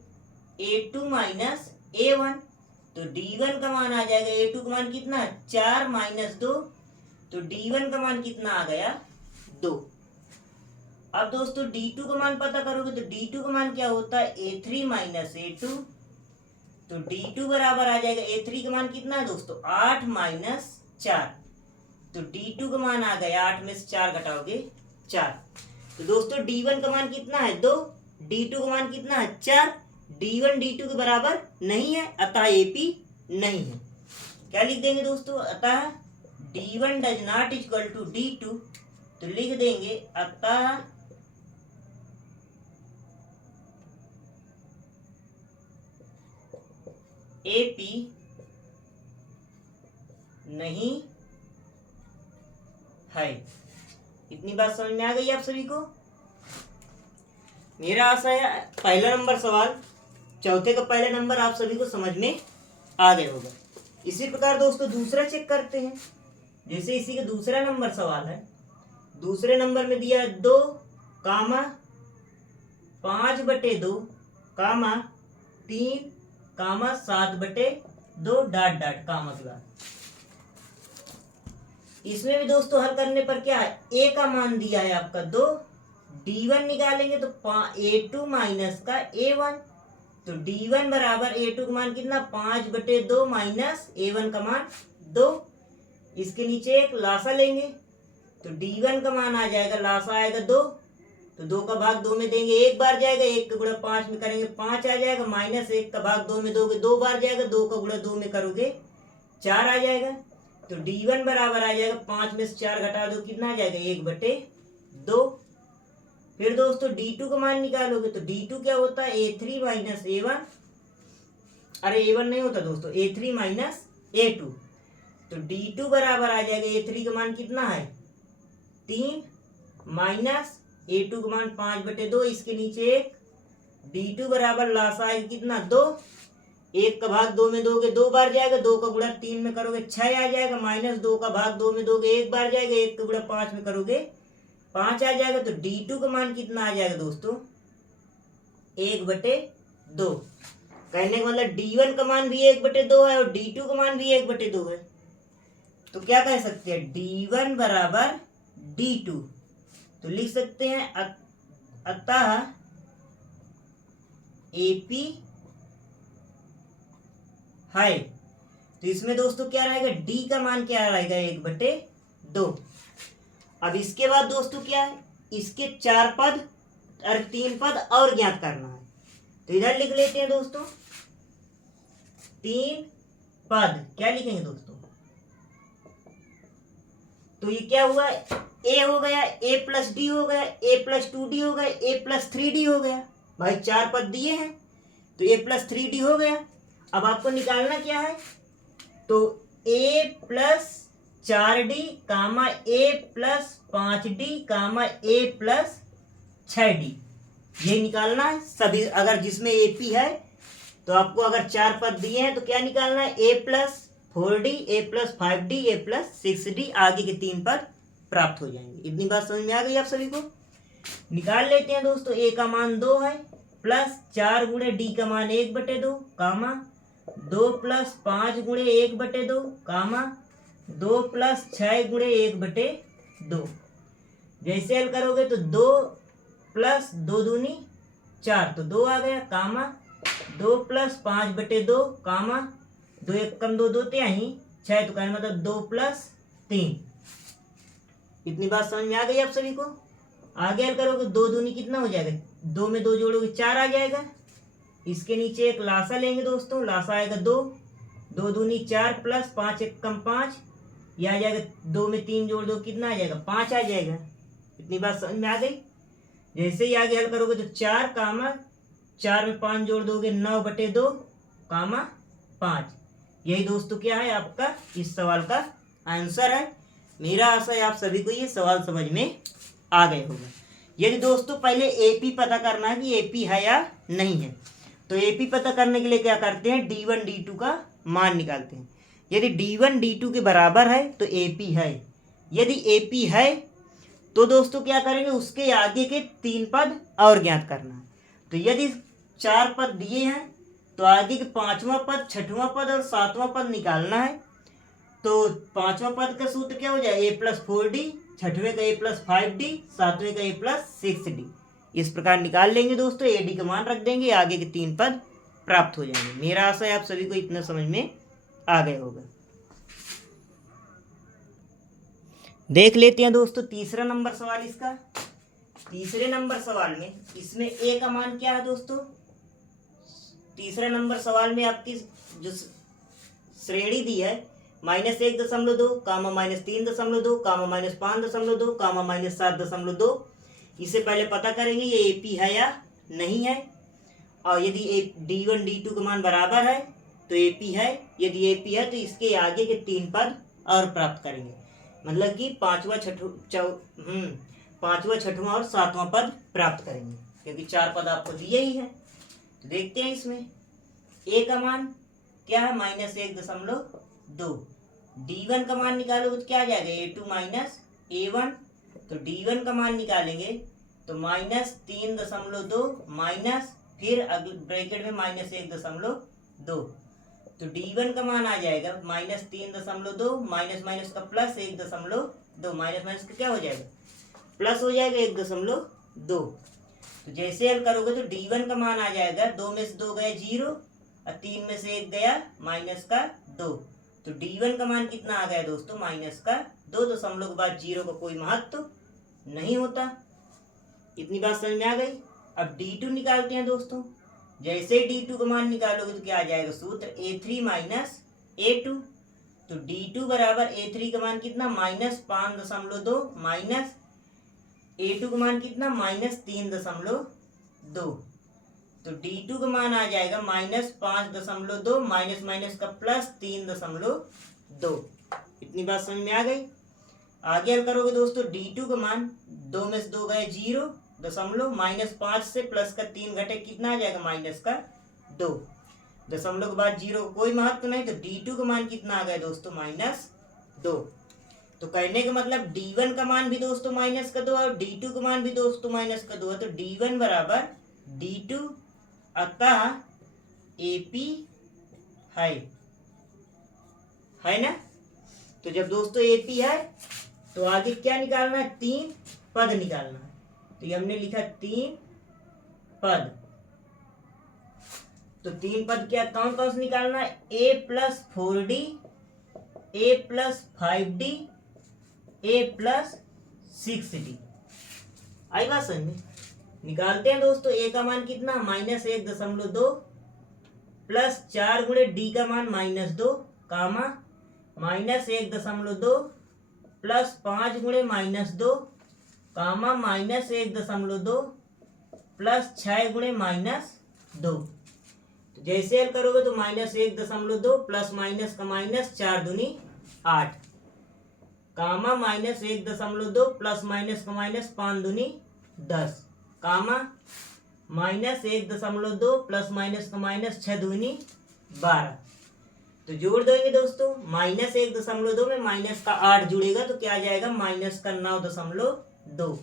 A2 माइनस A1, तो D1 का मान आ जाएगा, A2 का मान कितना है 4 माइनस 2, तो D1 का मान कितना आ गया 2। अब दोस्तों D2 का मान पता करोगे तो D2 का मान क्या होता है A3 माइनस A2, तो D2 बराबर आ जाएगा, A3 का मान कितना है दोस्तों 8 माइनस 4, तो D2 का मान आ गया 8 में से 4 घटाओगे 4। तो दोस्तों D1 का मान कितना है 2, D2 का मान कितना है 4, D1 D2 के बराबर नहीं है, अतः एपी नहीं है। क्या लिख देंगे दोस्तों, अतः D1 does not equal to D2, तो लिख देंगे अतः एपी नहीं है। इतनी बात समझ में आ गई आप सभी को? मेरा आशा है पहला नंबर सवाल, चौथे का पहला नंबर आप सभी को समझ में आ गया होगा। इसी प्रकार दोस्तों दूसरा चेक करते हैं। जैसे इसी का दूसरा नंबर सवाल है, दूसरे नंबर में दिया है 2 कामा 5/2 कामा 3 कामा 7/2 डॉट डॉट कामा के बाद। इसमें भी दोस्तों हल करने पर क्या है, ए का मान दिया है आपका 2, D1 निकालेंगे तो A2 माइनस का A1, तो D1 बराबर A2 का मान कितना 5/2 माइनस A1 का मान 2। इसके नीचे एक लासा लेंगे तो D1 का मान आ जाएगा, लासा आएगा 2, तो 2 का भाग 2 में देंगे 1 बार जाएगा, 1 का गुणा 5 में करेंगे 5 आ जाएगा, माइनस 1 का भाग 2 में दोगे 2 बार जाएगा, 2 का गुणा 2 में करोगे 4 आ जाएगा। तो D1 बराबर आ जाएगा 5 में से 4 घटा दो कितना आ जाएगा 1/2। फिर दोस्तों D2 का मान निकालोगे तो D2 क्या होता है A3 माइनस A1, अरे A1 नहीं होता दोस्तों, A3 माइनस A2, तो D2 बराबर आ जाएगा, A3 का मान कितना है 3 माइनस A2 का मान 5/2, इसके नीचे 1, D2 बराबर लासा आएगा कितना 2, 1 का भाग 2 में दोगे 2 बार जाएगा, 2 का गुणा 3 में करोगे 6 आ जाएगा, माइनस 2 का भाग 2 में दोगे 1 बार जाएगा, 1 का गुणा 5 में करोगे 5 आ जाएगा। तो D2 का मान कितना आ जाएगा दोस्तों 1/2। कहने का मतलब D1 का मान भी 1/2 है और D2 का मान भी 1/2 है, तो क्या कह सकते हैं D1 बराबर D2, तो लिख सकते हैं अतः एपी है। तो इसमें दोस्तों क्या रहेगा, डी का मान क्या रहेगा 1/2। अब इसके बाद दोस्तों क्या है, इसके 4 पद और 3 पद और ज्ञात करना है, तो इधर लिख लेते हैं दोस्तों 3 पद। क्या लिखेंगे दोस्तों, तो ये क्या हुआ, ए हो गया, a प्लस डी हो गया, a प्लस 2d हो गया, a प्लस 3d हो गया। भाई 4 पद दिए हैं तो a प्लस 3d हो गया। अब आपको निकालना क्या है, तो a plus 4d comma a plus 5d comma a plus 6d, ये निकालना है सभी। अगर जिसमें AP है तो आपको अगर 4 पद दिए हैं तो क्या निकालना है, a plus 4d, a plus 5d, a plus 6d, आगे के 3 पद प्राप्त हो जाएंगे। इतनी बात समझ में आ गई आप सभी को? निकाल लेते हैं दोस्तों, a का मान 2 है, प्लस 4 गुणे d का मान 1/2 कामा 2 प्लस 5 गुणे 1/2 कामा 2 प्लस 6 गुणे 1/2। जैसे हल करोगे तो 2 प्लस 2 दूनी 4, तो 2 आ गया, कामा 2 प्लस 5/2 कामा 2 1 कम 2 2 ही 6, तो कहने मतलब 2 प्लस 3। इतनी बात समझ में आ गई आप सभी को? आगे हल करोगे 2 दूनी कितना हो जाएगा, 2 में 2 जोड़ोगे 4 आ जाएगा। इसके नीचे एक लासा लेंगे दोस्तों, लासा आएगा 2, 2 दूनी 4 प्लस 5 1 कम 5, यह आ जाएगा 2 में 3 जोड़ दो कितना आ जाएगा 5 आ जाएगा। इतनी बात समझ में आ गई? जैसे ही आगे हल करोगे तो 4 कामा 4 में 5 जोड़ दोगे 9/2 कामा 5। यही दोस्तों क्या है आपका इस सवाल का आंसर है। मेरा आशा है आप सभी को ये सवाल समझ में आ गए होगा। यदि दोस्तों पहले एपी पता करना है कि एपी है या नहीं है, तो एपी पता करने के लिए क्या करते हैं, D1 D2 का मान निकालते हैं। यदि D1 D2 के बराबर है तो एपी है। यदि एपी है तो दोस्तों क्या करेंगे, उसके आगे के 3 पद और ज्ञात करना है। तो यदि 4 पद दिए हैं तो आगे के 5वां पद, 6वां पद और 7वां पद निकालना है। तो 5वां पद का सूत्र क्या हो जाए, a+4d, 6वें का a+5d, 7वें का a+6d। इस प्रकार निकाल लेंगे दोस्तों, एडी का मान रख देंगे, आगे के 3 पद प्राप्त हो जाएंगे। मेरा आशा है आप सभी को इतना समझ में आ गया होगा। देख लेते हैं दोस्तों तीसरा नंबर सवाल इसका। तीसरे नंबर सवाल में इसमें ए का मान क्या है दोस्तों, तीसरा नंबर सवाल में आपकी जो श्रेणी दी है -1.2, -3.2, -5.2, -7.2, इसे पहले पता करेंगे ये एपी है या नहीं है। और यदि D1 D2 का मान बराबर है तो एपी है। यदि एपी है तो इसके आगे के 3 पद और प्राप्त करेंगे, मतलब कि 5वां 6वां और 7वां पद प्राप्त करेंगे, क्योंकि 4 पद आपको दिए ही हैं। तो देखते हैं इसमें ए का मान क्या है, -1.2। D1 का मान निकालोगे तो क्या आ जाएगा, A2 - A1। तो D1 का मान निकालेंगे तो -3.2 माइनस फिर अगले ब्रैकेट में -1.2। तो D1 का मान आ जाएगा -3.2, माइनस का प्लस 1.2, माइनस का क्या हो जाएगा, प्लस हो जाएगा 1.2। तो जैसे हल करोगे तो D1 का मान आ जाएगा, 2 में से 2 गया 0 और 3 में से 1 गया -2। तो D1 का मान कितना आ गया दोस्तों, -2। दशमलव के बाद 0 का कोई महत्व नहीं होता। इतनी बात समझ में आ गई। अब D2 निकालते हैं दोस्तों। जैसे D2 का मान निकालोगे तो क्या आ जाएगा सूत्र, A3 - A2। तो D2 बराबर A3 का मान कितना, -5.2 माइनस A2 का मान कितना, -3.2। तो D2 का मान आ जाएगा -5.2 माइनस का प्लस 3.2। इतनी बात समझ में आ गई। आगे हल करोगे दोस्तों, D2 का मान 2 में से 2 गए 0 दशमलव, -5 से प्लस का 3 घटे कितना आ जाएगा, -2। दशमलव के बाद 0 कोई महत्व नहीं, तो D2 का मान कितना आ गया दोस्तों, -2। तो कहने का मतलब D1 का मान भी दोस्तों -2 और D2 का मान भी दोस्तों -2 है। तो D1 बराबर D2, अतः AP है ना। तो जब दोस्तों AP है तो आगे क्या निकालना है, 3 पद निकालना है। तो ये हमने लिखा 3 पद। तो 3 पद क्या कौन कौन से निकालना है, A+4D, A+5D, A+6D। आई बात समझ में। निकालते हैं दोस्तों। ए का मान कितना, -1.2 प्लस 4 गुणे डी का मान -2 कामा -1.2 प्लस 5 गुणे -2 कामा -1.2 प्लस 6 गुणे -2। तो जैसे हल करोगे तो -1.2 प्लस माइनस का माइनस 4 दूनी 8 कामा -1.2 प्लस माइनस का माइनस 5 दूनी 10 कामा -1.2 प्लस माइनस का माइनस 6 दूनी 12। तो जोड़ देंगे दोस्तों, -1.2 में माइनस का 8 जुड़ेगा तो क्या आ जाएगा, -9.2।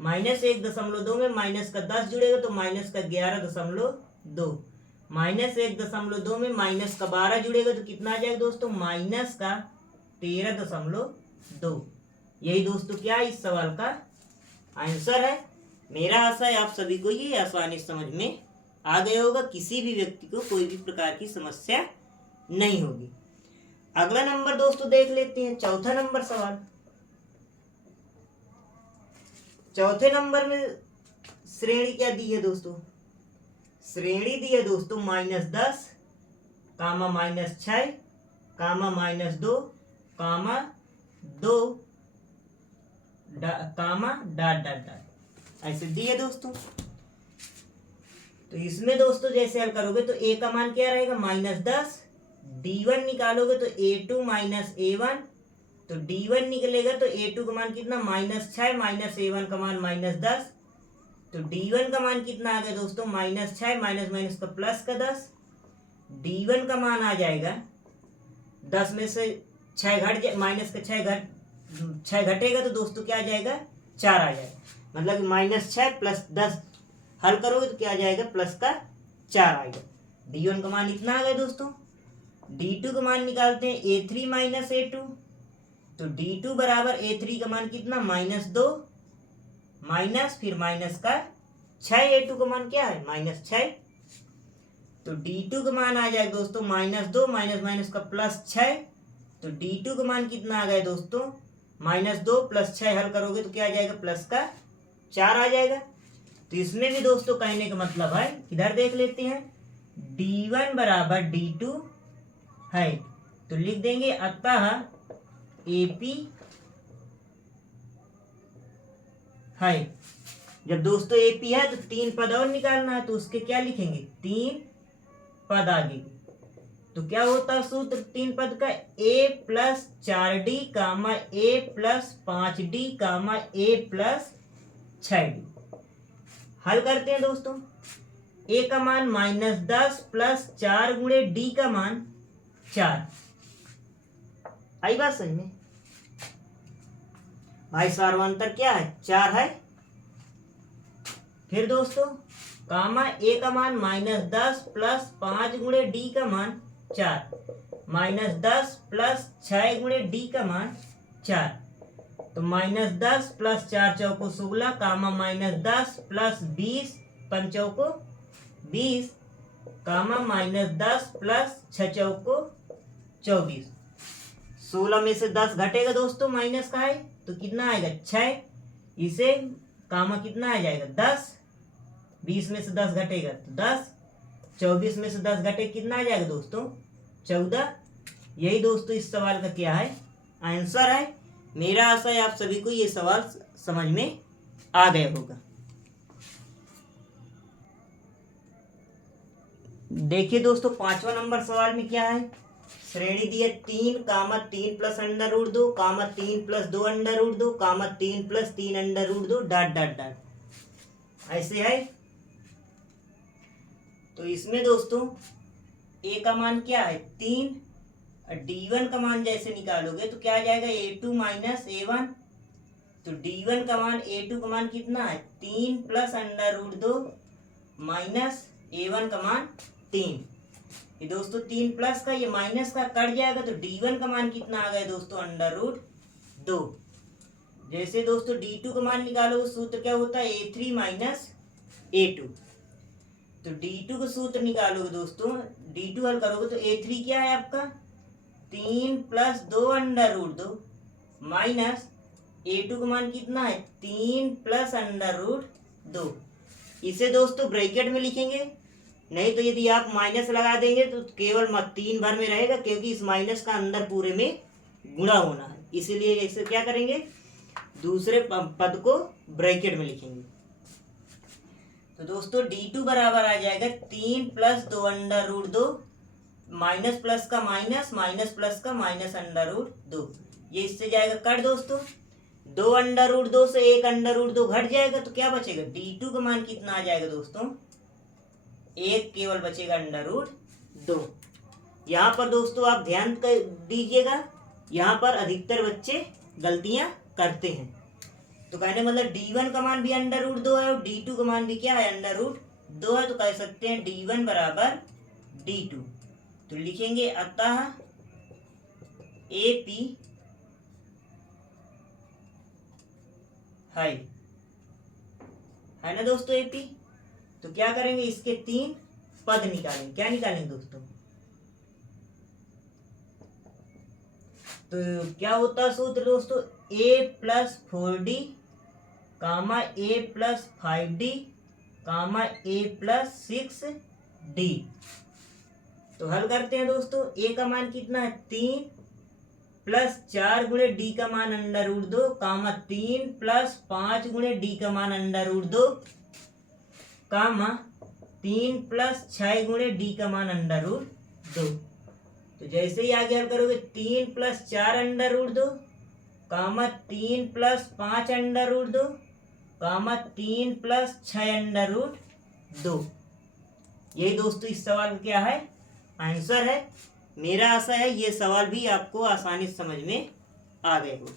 -1.2 में माइनस का 10 जुड़ेगा तो -11.2। -1.2 में माइनस का 12 जुड़ेगा तो कितना आ जाएगा दोस्तों, -13.2। यही दोस्तों क्या इस सवाल का आंसर है। मेरा आशा है आप सभी को ये आसानी समझ में आ गया होगा, किसी भी व्यक्ति को कोई भी प्रकार की समस्या नहीं होगी। अगला नंबर दोस्तों देख लेते हैं, चौथा नंबर सवाल। चौथे नंबर में श्रेणी क्या दी है दोस्तों, श्रेणी दी है दोस्तों -10 कामा -6 कामा -2 कामा 2 कामा डॉट डॉट डॉट, ऐसे दी है दोस्तों। तो इसमें दोस्तों जैसे हल करोगे तो ए का मान क्या रहेगा, -10। D1 निकालोगे तो A2 - A1 तो D1 निकलेगा तो A2 का मान कितना -6 माइनस A1 का मान -10। तो D1 का मान कितना आ गया दोस्तों -6 माइनस माइनस का प्लस का 10। D1 का मान आ जाएगा 10 में से 6 घट जाए, माइनस का 6 घटेगा तो दोस्तों क्या आ जाएगा 4 आ जाएगा। मतलब -6 प्लस 10 हल करोगे तो क्या आ जाएगा प्लस का 4 आएगा। D1 का मान इतना आ गया दोस्तों। D2 का मान निकालते हैं A3 माइनस A2। तो D2 बराबर A3 का मान कितना -2 माइनस फिर माइनस का 6। A2 का मान क्या है -6। तो D2 का मान आ जाएगा दोस्तों -2 माइनस माइनस का प्लस 6। तो D2 का मान कितना आ गया दोस्तों -2 प्लस 6 हल करोगे तो क्या आ जाएगा प्लस का 4 आ जाएगा। तो इसमें भी दोस्तों कहने का मतलब है, इधर देख लेते हैं, D1 बराबर D2 है तो लिख देंगे अतः AP है। जब दोस्तों AP है तो 3 पद और निकालना है तो उसके क्या लिखेंगे 3 पद आगे। तो क्या होता है सूत्र 3 पद का A plus 4D comma A plus 5D comma A plus 6D। हल करते हैं दोस्तों। A का मान -10 प्लस 4 गुणे D का मान 4। आई बात समझ में भाई? सार्वंतर क्या है 4 है। फिर दोस्तों कामा A का मान -10 प्लस 5 गुणे D का मान 4 -10 प्लस 6 गुणे D का मान 4। तो -10 प्लस 4 चौको 16 कामा -10 प्लस 20 पंचौको 20 कामा -10 प्लस 6 चौको 24। 16 में से 10 घटेगा दोस्तों माइनस का है तो कितना आएगा 6। इसे कामा कितना आ जाएगा 10। 20 में से 10 घटेगा तो 10। 24 में से 10 घटे कितना आ जाएगा दोस्तों 14। यही दोस्तों इस सवाल का क्या है आंसर है। मेरा आशा है आप सभी को ये सवाल समझ में आ गया होगा। देखिए दोस्तों 5वां नंबर सवाल में क्या है, श्रेणी दी है 3 कामा 3 प्लस √2 कामा 3 प्लस 2 √2 कामा 3 प्लस 3 √2 डॉट डॉट डॉट ऐसे है। तो इसमें दोस्तों A का मान क्या है 3 और D1 का मान जैसे निकालोगे तो क्या आ जाएगा A2 माइनस A1। तो D1 का मान A2 का मान कितना है 3 प्लस √2 माइनस A1 का मान 3। ये दोस्तों 3 प्लस का ये माइनस का कट जाएगा तो D1 का मान कितना आ गया दोस्तों √2। जैसे दोस्तों D2 का मान निकालोगे सूत्र क्या होता है A3 माइनस A2। तो D2 का सूत्र निकालोगे दोस्तों D2 हल करोगे तो A3 क्या है आपका 3 प्लस 2 √2 माइनस A2 का मान कितना है 3 प्लस √2। इसे दोस्तों ब्रैकेट में लिखेंगे, नहीं तो यदि आप माइनस लगा देंगे तो केवल 3 भर में रहेगा क्योंकि इस माइनस का अंदर पूरे में गुणा होना है। इसीलिए इसे क्या करेंगे दूसरे पद को ब्रैकेट में लिखेंगे। तो दोस्तों D2 बराबर आ जाएगा 3 प्लस 2 √2 माइनस प्लस का माइनस माइनस प्लस का माइनस √2। ये इससे जाएगा कट दोस्तों। 2 √2 से 1 √2 घट जाएगा तो क्या बचेगा D2 का मान कितना आ जाएगा दोस्तों 1 केवल बचेगा √2। यहाँ पर दोस्तों आप ध्यान कर दीजिएगा, यहाँ पर अधिकतर बच्चे गलतियां करते हैं। तो कहने मतलब D1 का मान भी √2 है और D2 का मान भी क्या है √2 है। तो कह सकते हैं D1 बराबर D2। तो लिखेंगे अतः AP है ना दोस्तों AP। तो क्या करेंगे इसके 3 पद निकालेंगे। क्या निकालेंगे दोस्तों तो क्या होता है सूत्र दोस्तों A plus 4D comma A plus 5D comma A plus 6D। तो हल करते हैं दोस्तों A का मान कितना है 3 प्लस 4 गुणे D का मान √2 कामा 3 प्लस 5 गुणे D का मान √2 कामा 3 प्लस 6 गुणे D का मान √2। तो जैसे ही आगे हल करोगे 3 प्लस 4 √2 कामा 3 प्लस 5 अंडर रूट 2 कामा 3 प्लस 6 अंडर रूट 2। यही दोस्तों इस सवाल का क्या है, आंसर है। मेरा आशा है ये सवाल भी आपको आसानी से समझ में आ गए होगा।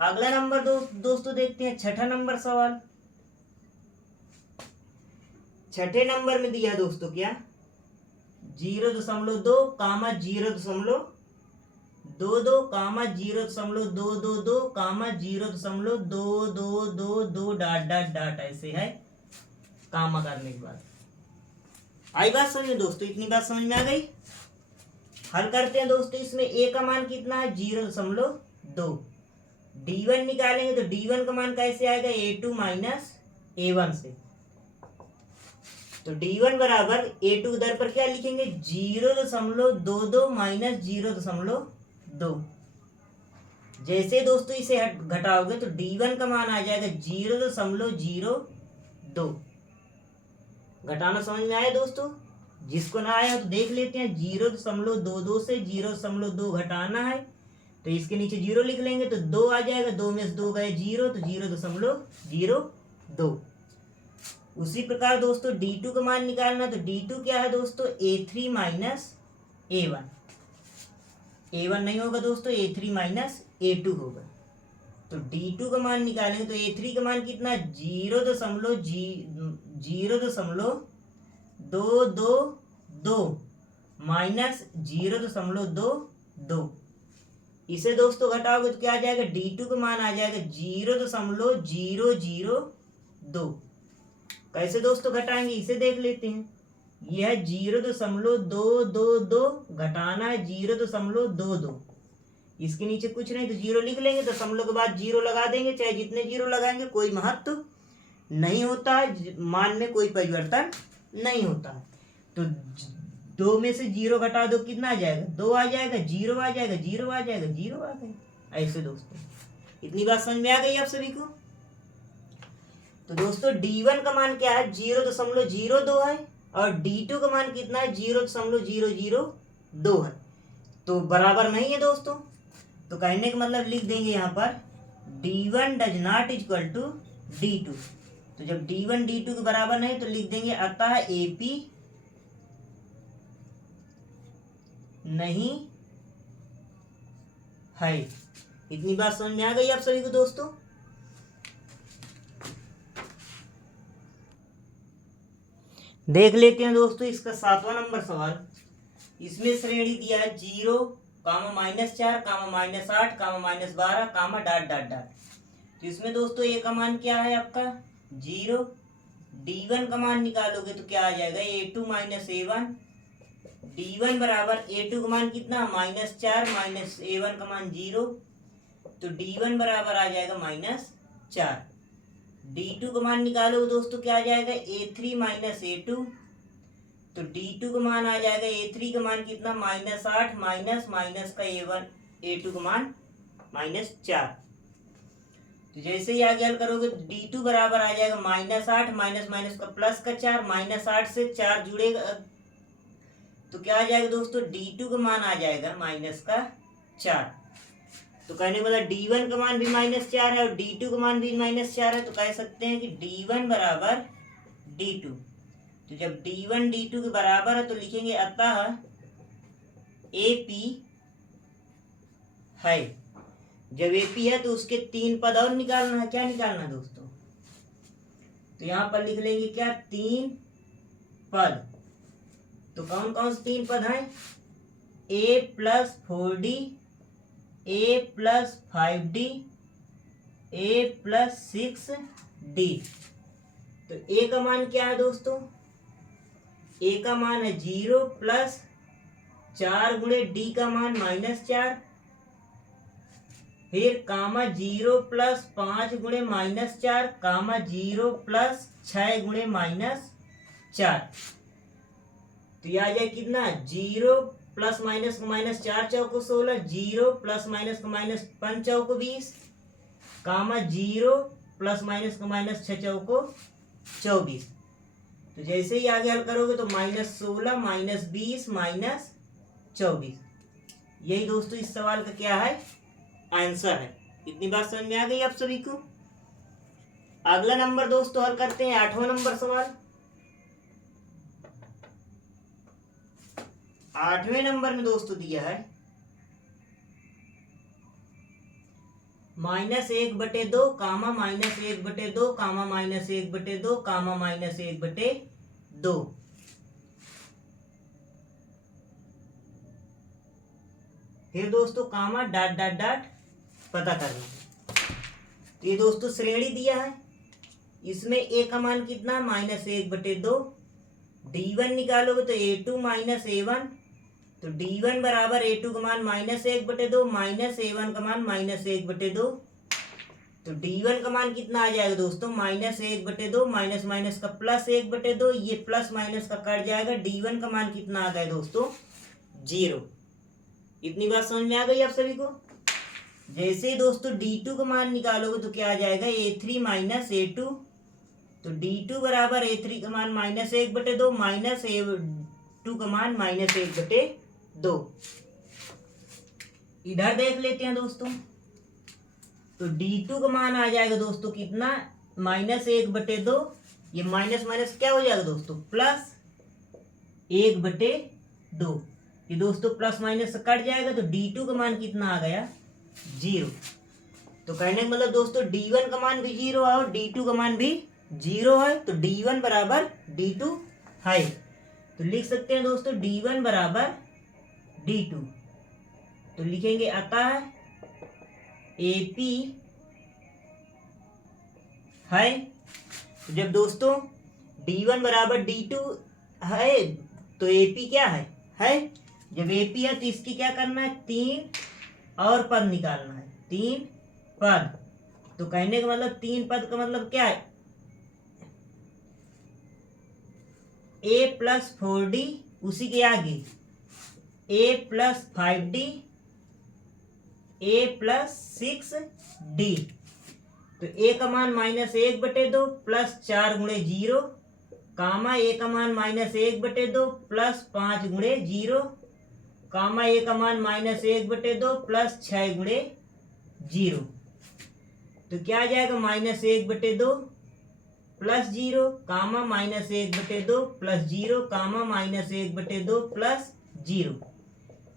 अगला नंबर दोस्तों देखते हैं, छठा नंबर सवाल। छठे नंबर में दिया दोस्तों क्या, 0.2 कामा 0.22 कामा 0.222 कामा 0.2222 डॉट डॉट डॉट, ऐसे है कामा करने के बाद। आई बात समझ में दोस्तों, इतनी बात समझ में आ गई। हल करते हैं दोस्तों। इसमें ए का मान कितना है, 0.2। D1 निकालेंगे तो D1 का मान कैसे आएगा, A2 माइनस A1 से। तो D1 बराबर A2 उधर पर क्या लिखेंगे, 0.22 माइनस 0.2। जैसे दोस्तों इसे घटाओगे तो D1 का मान आ जाएगा 0.02। घटाना समझ में आया दोस्तों, जिसको ना आया तो देख लेते हैं। 0.22 से 0.2 घटाना है तो इसके नीचे 0 लिख लेंगे तो 2 आ जाएगा, 2 में से 2 गए 0 तो 0.02। उसी प्रकार दोस्तों D2 का मान निकालना, तो D2 क्या है दोस्तों, A3 माइनस A1। A1 नहीं होगा दोस्तों, A3 माइनस A2 होगा। तो D2 का मान निकालेंगे तो A3 का मान कितना, 0.222 माइनस 0.22। इसे दोस्तों घटाओगे तो क्या आ जाएगा, D2 का मान आ जाएगा 0.002। कैसे दोस्तों घटाएंगे इसे देख लेते हैं। यह है 0.222 घटाना है 0.22। इसके नीचे कुछ नहीं तो 0 लिख लेंगे, तो दशमलव के बाद 0 लगा देंगे। चाहे जितने 0 लगाएंगे कोई महत्व नहीं होता है, मान में कोई परिवर्तन नहीं होता है। तो 2 में से 0 घटा दो, कितना आ जाएगा, 2 आ जाएगा, 0 आ जाएगा, 0 आ जाएगा, 0 आ जाएगा। ऐसे दोस्तों इतनी बात समझ में आ गई आप सभी को। तो दोस्तों D1 का मान क्या है, 0.02 है और D2 का मान कितना है, 0.002 है। तो बराबर नहीं है दोस्तों, तो कहने का मतलब लिख देंगे यहाँ पर D1 does not equal to D2। तो जब D1 D2 के बराबर नहीं तो लिख देंगे अतः AP नहीं है। इतनी बात समझ में आ गई आप सभी को दोस्तों। देख लेते हैं दोस्तों इसका 7वां नंबर सवाल। इसमें श्रेणी दिया है 0 कामा -4 कामा -8 कामा -12 कामा डॉट डॉट डॉट। तो इसमें दोस्तों ए का मान क्या है आपका 0। D1 का मान निकालोगे तो क्या आ जाएगा, A2 माइनस A1। D1 बराबर A2 का मान कितना, -4 माइनस A1 का मान 0। तो D1 बराबर आ जाएगा -4। D2 का मान निकालो दोस्तों क्या आ जाएगा, A3 माइनस A2। तो D2 का मान आ जाएगा, A3 का मान कितना, -8 माइनस का A1 A2 का मान -4। तो जैसे ही आगे हल करोगे तो D2 बराबर आ जाएगा -8 माइनस का प्लस का 4, -8 से 4 जुड़ेगा तो क्या आ जाएगा दोस्तों, D2 का मान आ जाएगा -4। तो कहने वाला D1 का मान भी -4 है और D2 का मान भी -4 है। तो कह सकते हैं कि D1 बराबर D2। तो जब D1 D2 के बराबर है तो लिखेंगे अतः AP है। जब AP है तो उसके 3 पद और निकालना है। क्या निकालना है दोस्तों, तो यहाँ पर लिख लेंगे क्या, 3 पद। तो कौन कौन से 3 पद हैं, A plus 4D, A plus 5D, A plus 6D। तो A का मान क्या है दोस्तों, A का मान है 0 प्लस 4 गुणे D का मान -4, फिर कामा 0 प्लस 5 गुणे -4 कामा 0 प्लस 6 गुणे -4। तो यह आ जाए कितना, 0 प्लस माइनस का -4 चौको 16, 0 प्लस माइनस का -5 चौको 20 कामा 0 प्लस माइनस का -6 चौको 24। तो जैसे ही आगे हल करोगे तो -16 -20 -24। यही दोस्तों इस सवाल का क्या है, आंसर है। इतनी बात समझ में आ गई आप सभी को। अगला नंबर दोस्तों हल करते हैं 8वां नंबर सवाल। 8वें नंबर में दोस्तों दिया है -1/2 कामा -1/2 कामा -1/2 कामा -1/2। फिर दोस्तों कामा डॉट डॉट डॉट पता करना। तो ये दोस्तों श्रेणी दिया है, इसमें ए का मान कितना -1/2। d1 निकालोगे तो a2 -a1, तो d1 बराबर a2 का मान -1/2 -a1 का मान -1/2। तो d1 का मान कितना आ जाएगा दोस्तों -1/2, माइनस माइनस का +1/2, ये प्लस माइनस का कट जाएगा। d1 का मान कितना आ गया दोस्तों 0। इतनी बात समझ में आ गई आप सभी को। जैसे ही दोस्तों d2 का मान निकालोगे तो क्या आ जाएगा a3 -a2, तो d2 बराबर a3 का मान -1/2 माइनस a2 का मान -1/2। इधर देख लेते हैं दोस्तों, तो d2 का मान आ जाएगा दोस्तों कितना -1/2, ये माइनस माइनस क्या हो जाएगा दोस्तों +1/2, ये दोस्तों प्लस माइनस से कट जाएगा। तो d2 का मान कितना आ गया 0। तो कहने का मतलब दोस्तों d1 का मान भी 0 है और d2 का मान भी 0 है, तो d1 बराबर d2 है। तो लिख सकते हैं दोस्तों d1 बराबर d2। तो लिखेंगे अतः AP है। तो जब दोस्तों d1 बराबर d2 है तो AP क्या है। जब AP है तो इसकी क्या करना है 3 और पद निकालना है, 3 पद। तो कहने का मतलब 3 पद का मतलब क्या है a + 4d, उसी के आगे a + 5d, a + 6d। तो a का मान -1/2 प्लस 4 गुणे 0, कामा a का मान -1/2 प्लस 5 गुणे 0, कामा a का मान -1/2 प्लस 6 गुणे 0। तो क्या आ जाएगा -1/2 प्लस 0, कामा -1/2 प्लस 0, कामा -1/2 प्लस 0।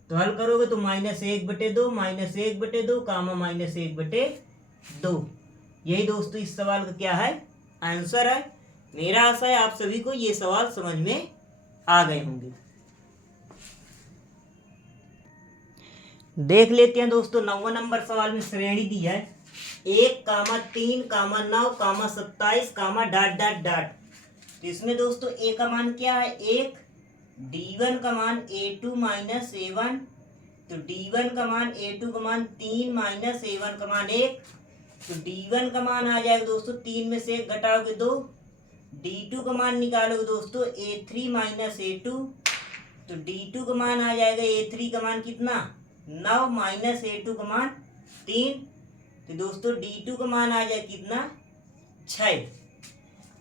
तो हल करोगे तो -1/2 -1/2 कामा -1/2। यही दोस्तों इस सवाल का क्या है आंसर है। मेरा आशा है आप सभी को ये सवाल समझ में आ गए होंगे। देख लेते हैं दोस्तों 9वां नंबर सवाल में श्रेणी दी है 1, 3, 9, 27, डॉट डॉट डॉट। तो इसमें दोस्तों a का मान क्या है 1, d1 का मान a2 -a1, तो d1 का मान a2 का मान 3 माइनस a1 का मान 1, तो d1 का मान आ जाएगा दोस्तों 3 में से 1 घटाओगे 2, d2 का मान निकालोगे दोस्तों a3 -a2, तो d2 का मान आ जाएगा a3 का मान कितना 9 माइनस a2 का मान 3, तो दोस्तों d2 का मान आ जाए कितना 6।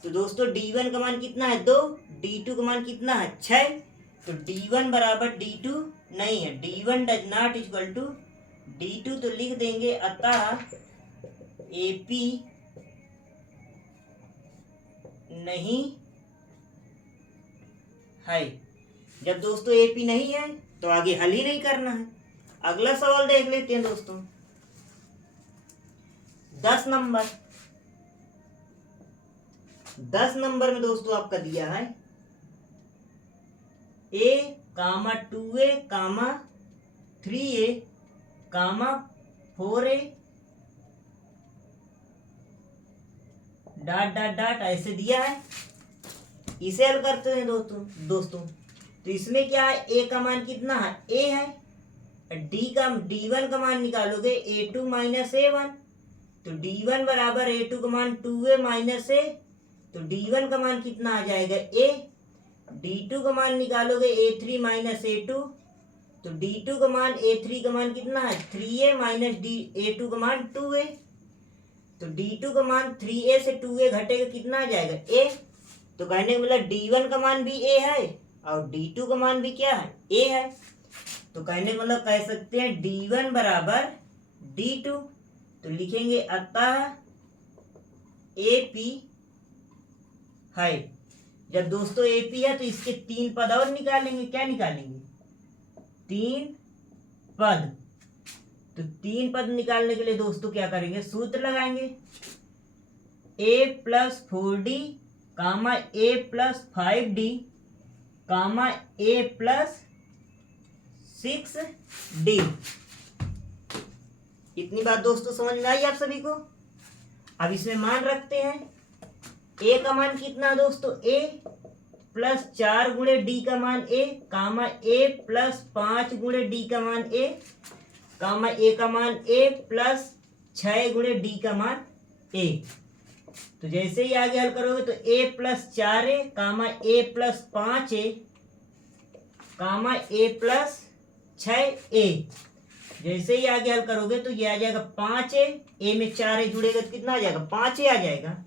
तो दोस्तों d1 का मान कितना है 2, d2 का मान कितना है 6, तो d1 बराबर d2 नहीं है, d1 does not equal to d2। तो लिख देंगे अतः AP नहीं है। जब दोस्तों AP नहीं है तो आगे हल ही नहीं करना है। अगला सवाल देख लेते हैं दोस्तों 10 नंबर। 10 नंबर में दोस्तों आपका दिया है a, 2a, 3a, 4a dot dot dot ऐसे दिया है। इसे हल करते हैं दोस्तों तो इसमें क्या है a का मान कितना है a है, d1 का मान निकालोगे a2 -a1, तो d1 बराबर a2 का मान 2a -a, तो d1 का मान कितना आ जाएगा a, d2 का मान निकालोगे a3 -a2, तो d2 का मान a3 का मान कितना है 3a a2 का मान 2a, तो d2 का मान 3a से 2a घटेगा कितना आ जाएगा a। तो कहने का मतलब d1 का मान भी a है और d2 का मान भी क्या है a है। तो कहने का मतलब कह सकते हैं d1 बराबर d2। तो लिखेंगे अतः AP है। जब दोस्तों AP है तो इसके 3 पद और निकालेंगे। क्या निकालेंगे? 3 पद। तो 3 पद निकालने के लिए दोस्तों क्या करेंगे? सूत्र लगाएंगे। A + 4D comma A + 5D comma A + 6D। इतनी बात दोस्तों समझ में आई आप सभी को? अब इसमें मान रखते हैं। A का मान कितना दोस्तों? A + 4 गुणे D का मान A कामा A + 5 गुणे D का मान A कामा A का मान A + 6 गुणे D का मान A। तो जैसे ही आगे हल करोगे तो A + 4A comma A + 5A comma A + 6A। जैसे ही आगे हल करोगे तो ये आ जाएगा 5A, A में 4A जुड़ेगा तो कितना आ जाएगा? 5A आ जाएगा।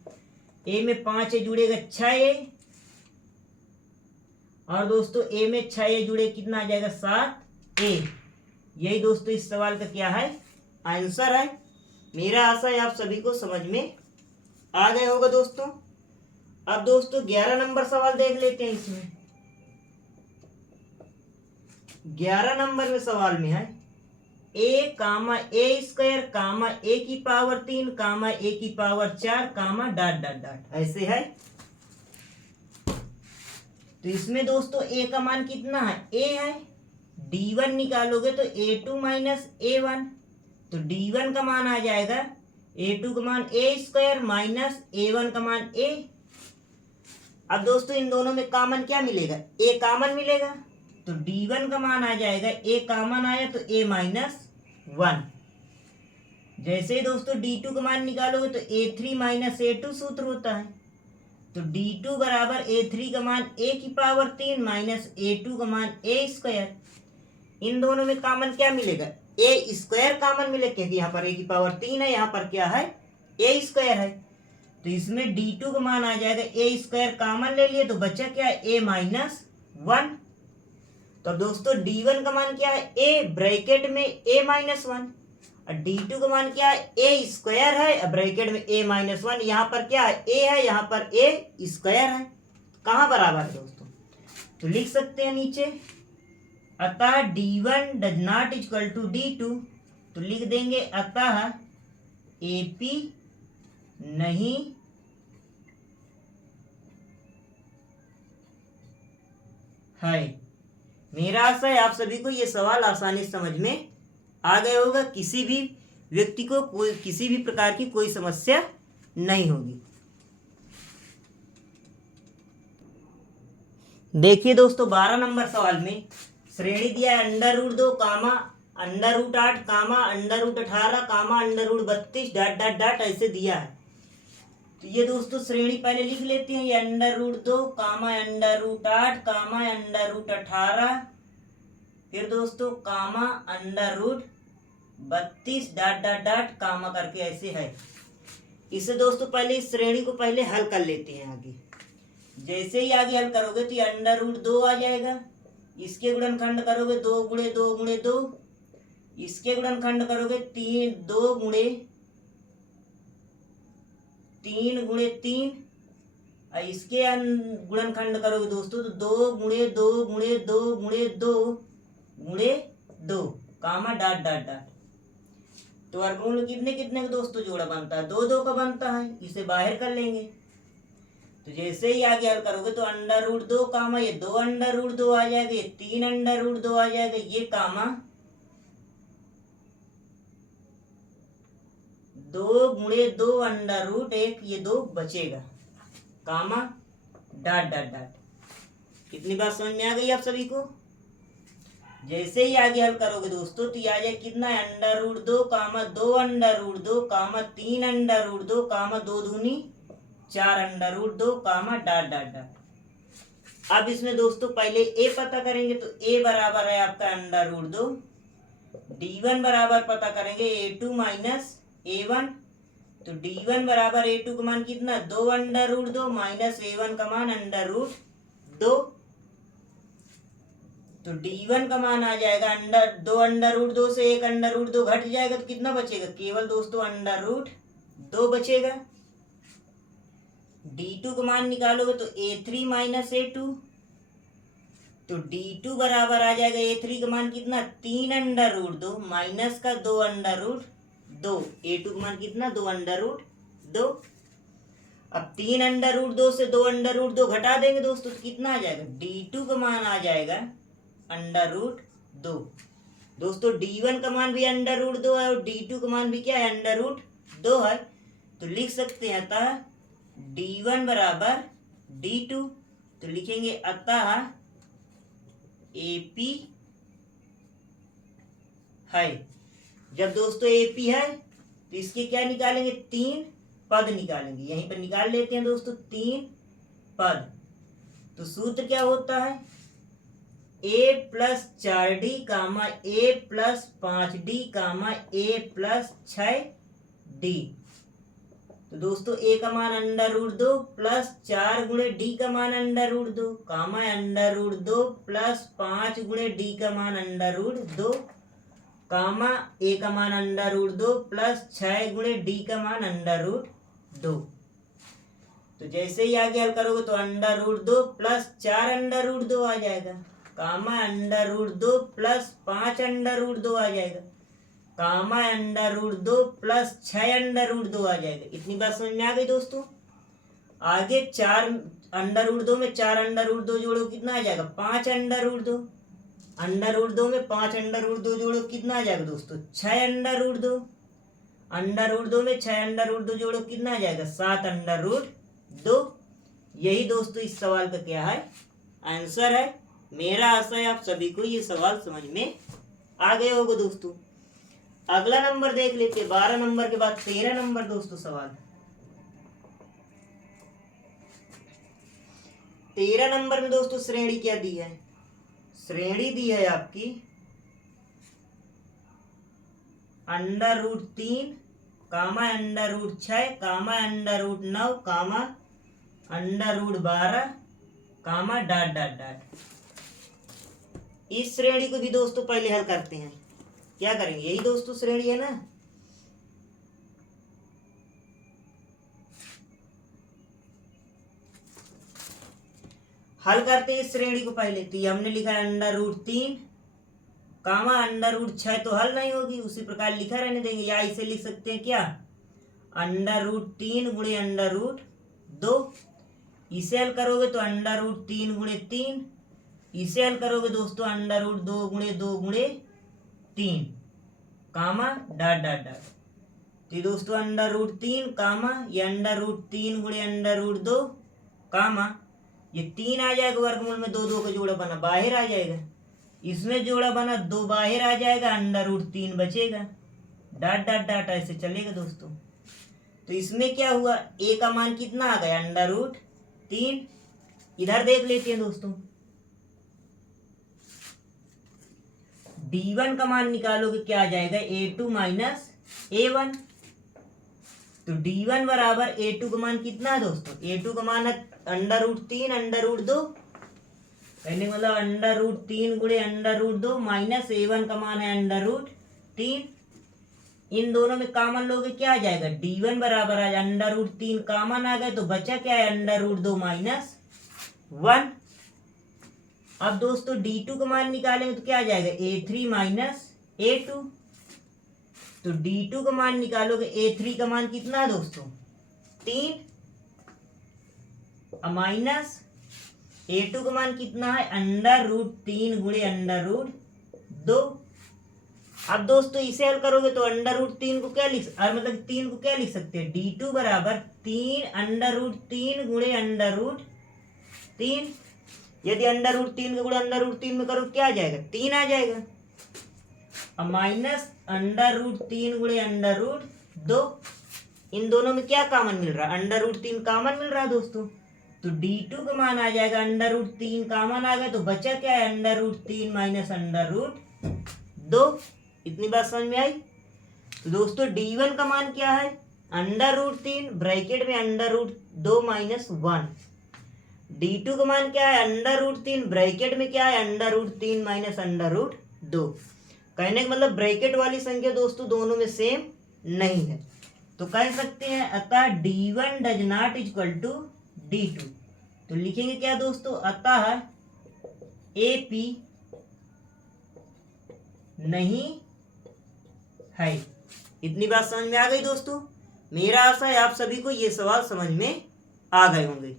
A में 5A जुड़ेगा 6A, और दोस्तों A में 6A जुड़े कितना आ जाएगा? 7A। यही दोस्तों इस सवाल का क्या है? आंसर है। मेरा आशा है आप सभी को समझ में आ गया होगा दोस्तों। अब दोस्तों 11 नंबर सवाल देख लेते हैं। इसमें 11 नंबर में सवाल में है A comma A² comma A⁻³ comma A⁻4 कामा ... ऐसे है। तो इसमें दोस्तों A का मान कितना है? A है। D1 निकालोगे तो A2 - A1, तो D1 का मान आ जाएगा A2 का मान A² माइनस A1 का मान A। अब दोस्तों इन दोनों में कॉमन क्या मिलेगा? A कॉमन मिलेगा, तो D1 का मान आ जाएगा, A कॉमन आया तो A - 1। जैसे ही दोस्तों D2 का मान निकालोगे तो A3 - A2 सूत्र होता है, तो D2 बराबर A3 का मान A⁻³ माइनस A2 का मान A²। इन दोनों में कॉमन क्या मिलेगा? A² कॉमन मिलेगा, क्योंकि यहाँ पर A⁻³ है, यहाँ पर क्या है? A² है। तो इसमें D2 का मान आ जाएगा, A² कॉमन ले लिए तो बचा क्या? A - 1। तो दोस्तों D1 का मान क्या है? A ब्रैकेट में A - 1, और D2 का मान क्या है? A² है ब्रैकेट में A - 1। यहाँ पर क्या है? A है, यहाँ पर A² है। कहाँ बराबर है दोस्तों? तो लिख सकते हैं नीचे, अतः D1 does not equal to D2। तो लिख देंगे अतः AP नहीं है। मेरा आशा है आप सभी को ये सवाल आसानी से समझ में आ गया होगा। किसी भी व्यक्ति को किसी भी प्रकार की कोई समस्या नहीं होगी। देखिए दोस्तों 12 नंबर सवाल में श्रेणी दिया है √2 कामा √8 कामा √18 कामा √32 ... ऐसे दिया है। तो ये दोस्तों श्रेणी पहले लिख लेते हैं। ये √2 कामा √8 कामा √18, फिर दोस्तों कामा √32 ... कामा करके ऐसे है। इसे दोस्तों पहले इस श्रेणी को पहले हल कर लेते हैं आगे। जैसे ही आगे हल करोगे तो ये √2 आ जाएगा, इसके गुणनखंड करोगे 2 × 2 × 2, इसके गुणनखंड करोगे 2 × 3 × 3, और इसके गुणनखंड करोगे दोस्तों तो 2 × 2 × 2 × 2 × 2 कामा ... तो वर्गमूल कितने कितने का दोस्तों जोड़ा बनता है? 2 2 का बनता है। इसे बाहर कर लेंगे। तो जैसे ही आगे हल करोगे तो √2 कामा ये 2 √2 आ जाएगा, ये 3 √2 आ जाएगा, ये कामा 2 × 2 √1, ये 2 बचेगा कामा ... कितनी बात समझ में आ गई आप सभी को? जैसे ही आगे हल करोगे दोस्तों तो ये आ जाए कितना है? √2 कामा 2 √2 कामा 3 √2 कामा 2 दूनी 4 √2 कामा ... अब इसमें दोस्तों पहले A पता करेंगे, तो A बराबर है आपका √2। D1 बराबर पता करेंगे A2 - A1, तो D1 बराबर A2 का मान कितना? 2 √2 माइनस A1 का मान √2। तो D1 का मान आ जाएगा अंडर रूट 2 से एक अंडर रूट 2 घट जाएगा तो कितना बचेगा, केवल दोस्तों अंडर रूट 2 बचेगा। D2 का मान निकालोगे तो A3 माइनस A2, तो D2 बराबर आ जाएगा A3 का मान कितना, 3 अंडर रूट 2 माइनस का 2 अंडर रूट 2, A2 का मान कितना, 2 अंडर रूट 2। अब 3 अंडर रूट 2 से 2 अंडर रूट 2 घटा देंगे दोस्तों तो कितना आ जाएगा, D2 का मान आ जाएगा अंडर रूट 2। दोस्तों D1 का मान भी अंडर रूट 2 है और D2 का मान भी क्या है, अंडर रूट 2 है। तो लिख सकते हैं अतः D1 बराबर D2, तो लिखेंगे अतः AP है। जब दोस्तों AP है तो इसके क्या निकालेंगे, 3 पद निकालेंगे, यहीं पर निकाल लेते हैं दोस्तों 3 पद। तो सूत्र क्या होता है, A plus 4D comma A plus 5D comma A plus 6D। तो दोस्तों A का मान अंडर रूट 2 प्लस 4 गुणे D का मान अंडर रूट 2 कामा अंडर रूट 2 प्लस 5 गुणे D का मान अंडर रूट 2 कामा A का मान अंडर रूट 2 प्लस 6 गुणे D का मान अंडर रूट 2। तो जैसे ही आगे हल करोगे तो under root 2 plus 4 under root 2 आ जाएगा, comma under root 2 plus 5 under root 2 आ जाएगा, comma under root 2 plus 6 under root 2 आ जाएगा। इतनी बात समझ में आ गई दोस्तों। आगे 4 अंडर रूट 2 में 4 अंडर रूट 2 जोड़ो कितना आ जाएगा, 5 अंडर रूट 2। अंडर रूट 2 में 5 अंडर रूट 2 जोड़ो कितना आ जाएगा दोस्तों, 6 अंडर रूट 2। अंडर रूट 2 में 6 अंडर रूट 2 जोड़ो कितना आ जाएगा, 7 अंडर रूट 2। यही दोस्तों इस सवाल का क्या है, आंसर है। मेरा आशा है आप सभी को ये सवाल समझ में आ गए होगा दोस्तों। अगला नंबर देख लेते हैं, 12 नंबर के बाद 13 नंबर दोस्तों सवाल। 13 नंबर में दोस्तों श्रेणी क्या दी है, श्रेणी दी है आपकी अंडर रूट 3 कामा अंडर रूट 6 कामा अंडर रूट 9 कामा अंडर रूट 12 कामा डॉट डॉट डॉट। इस श्रेणी को भी दोस्तों पहले हल करते हैं। क्या करेंगे, यही दोस्तों श्रेणी है ना, हल करते हैं इस श्रेणी को पहले। तो ये हमने लिखा है अंडर रूट 3 कामा अंडर रूट 6, तो हल नहीं होगी, उसी प्रकार लिखा रहने देंगे। या इसे लिख सकते हैं क्या, अंडर रूट 3 गुणे अंडर रूट 2। इसे हल करोगे तो अंडर रूट 3 गुणे 3, इसे हल करोगे दोस्तों अंडर रूट 2 गुणे 3 कामा डॉट डॉट डॉट। तो दोस्तों अंडर रूट 3 कामा ये अंडर रूट 3 गुणे अंडर रूट 2 कामा ये 3 आ जाएगा वर्गमूल में, 2 2 का जोड़ा बना बाहर आ जाएगा, इसमें जोड़ा बना 2 बाहर आ जाएगा, अंडर रूट 3 बचेगा, डॉट डॉट डॉट ऐसे चलेगा दोस्तों। तो इसमें क्या हुआ, A का मान कितना आ गया, अंडर रूट 3। इधर देख लेते हैं दोस्तों, D1 का मान निकालोगे क्या आ जाएगा, A2 माइनस A1। तो D1 बराबर A2 का मान कितना है दोस्तों, A2 का मान है अंडर रूट 3 अंडर रूट 2, कहने मतलब अंडर रूट 3 गुणे अंडर रूट 2 माइनस A1 का मान है अंडर रूट 3। इन दोनों में कॉमन लोगे क्या आ जाएगा, D1 बराबर आ जाए अंडर रूट 3 कॉमन आ गए तो बचा क्या है, अंडर रूट 2 माइनस 1। अब दोस्तों D2 का मान निकालेंगे तो क्या आ जाएगा, A3 माइनस A2। तो D2 का मान निकालोगे, A3 का मान कितना है दोस्तों, 3 माइनस A2 का मान कितना है, अंडर रूट 3 गुणे अंडर रूट 2। अब दोस्तों इसे हल करोगे तो अंडर रूट 3 को क्या लिख, मतलब 3 को क्या लिख सकते हैं, D2 बराबर 3 अंडर रूट 3 गुणे अंडर रूट 3। यदि अंडर रूट 3 का गुणा अंडर रूट 3 में करो क्या आ जाएगा, 3 आ जाएगा। अब माइनस अंडर रूट 3 गुणे अंडर रूट 2, इन दोनों में क्या कॉमन मिल रहा है, अंडर रूट 3 कॉमन मिल रहा है दोस्तों। तो D2 का मान आ जाएगा अंडर रूट 3 कॉमन आ गया तो बचा क्या है, under root 3 minus under root 2। इतनी बात समझ में आई। तो दोस्तों D1 का मान क्या है, अंडर रूट 3 ब्रैकेट में अंडर रूट 2 माइनस 1 D2 का मान क्या है, √3, ब्रैकेट में क्या है, √3 माइनस √2। कहने का मतलब ब्रैकेट वाली संख्या दोस्तों दोनों में सेम नहीं है, तो कह सकते हैं अतः D1 does not equal to D2। तो लिखेंगे क्या दोस्तों, अतः AP नहीं है। इतनी बात समझ में आ गई दोस्तों। मेरा आशा है आप सभी को ये सवाल समझ में आ गए होंगे।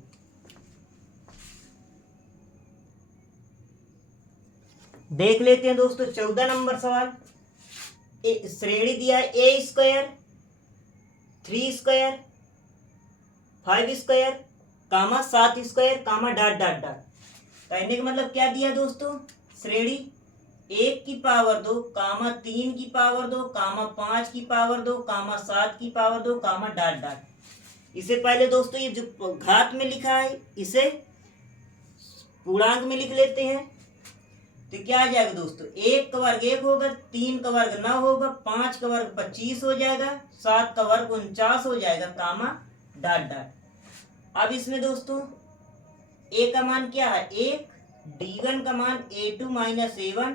देख लेते हैं दोस्तों 14 नंबर सवाल। श्रेणी दिया है A², 3², 5², 7², डॉट डॉट डॉट। कहने का मतलब क्या दिया दोस्तों, श्रेणी 1 की पावर 2, 3 की पावर 2, 5 की पावर 2, 7 की पावर 2, डॉट डॉट। इससे पहले दोस्तों ये जो घात में लिखा है इसे पूर्णांक में लिख लेते हैं। तो क्या आ जाएगा दोस्तों, 1 का वर्ग 1 होगा, 3 का वर्ग 9 होगा, 5 का वर्ग 25 हो जाएगा, 7 का वर्ग 49 हो जाएगा, डॉट डॉट। अब इसमें दोस्तों a का मान क्या है 1, D1 का मान A2 माइनस A1।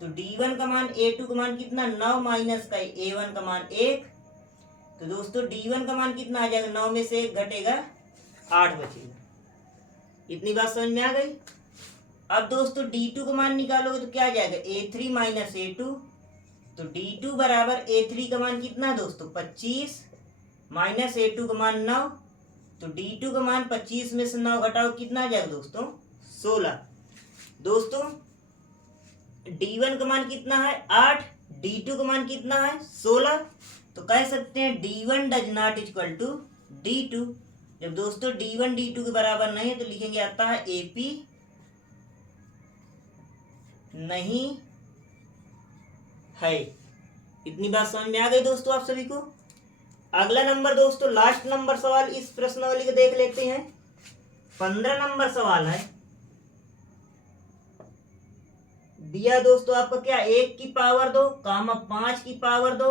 तो D1 का मान A2 का मान कितना 9 माइनस का A1 का मान 1। तो दोस्तों D1 का मान कितना आ जाएगा, 9 में से 1 घटेगा 8 बचेगा। इतनी बात समझ में आ गई। अब दोस्तों D2 का मान निकालोगे तो क्या आ जाएगा, A3 माइनस A2। तो D2 बराबर A3 का मान कितना दोस्तों 25 माइनस A2 का मान 9। तो D2 का मान 25 में से 9 घटाओ कितना आ जाएगा दोस्तों 16। दोस्तों D1 का मान कितना है 8, D2 का मान कितना है 16। तो कह सकते हैं D1 does not equal to D2। जब दोस्तों D1 D2 के बराबर नहीं है तो लिखेंगे अतः AP नहीं है। इतनी बात समझ में आ गई दोस्तों आप सभी को। अगला नंबर दोस्तों लास्ट नंबर सवाल इस प्रश्नावली को देख लेते हैं। 15 नंबर सवाल है। दिया दोस्तों आपका क्या 1 की पावर 2, 5 की पावर 2,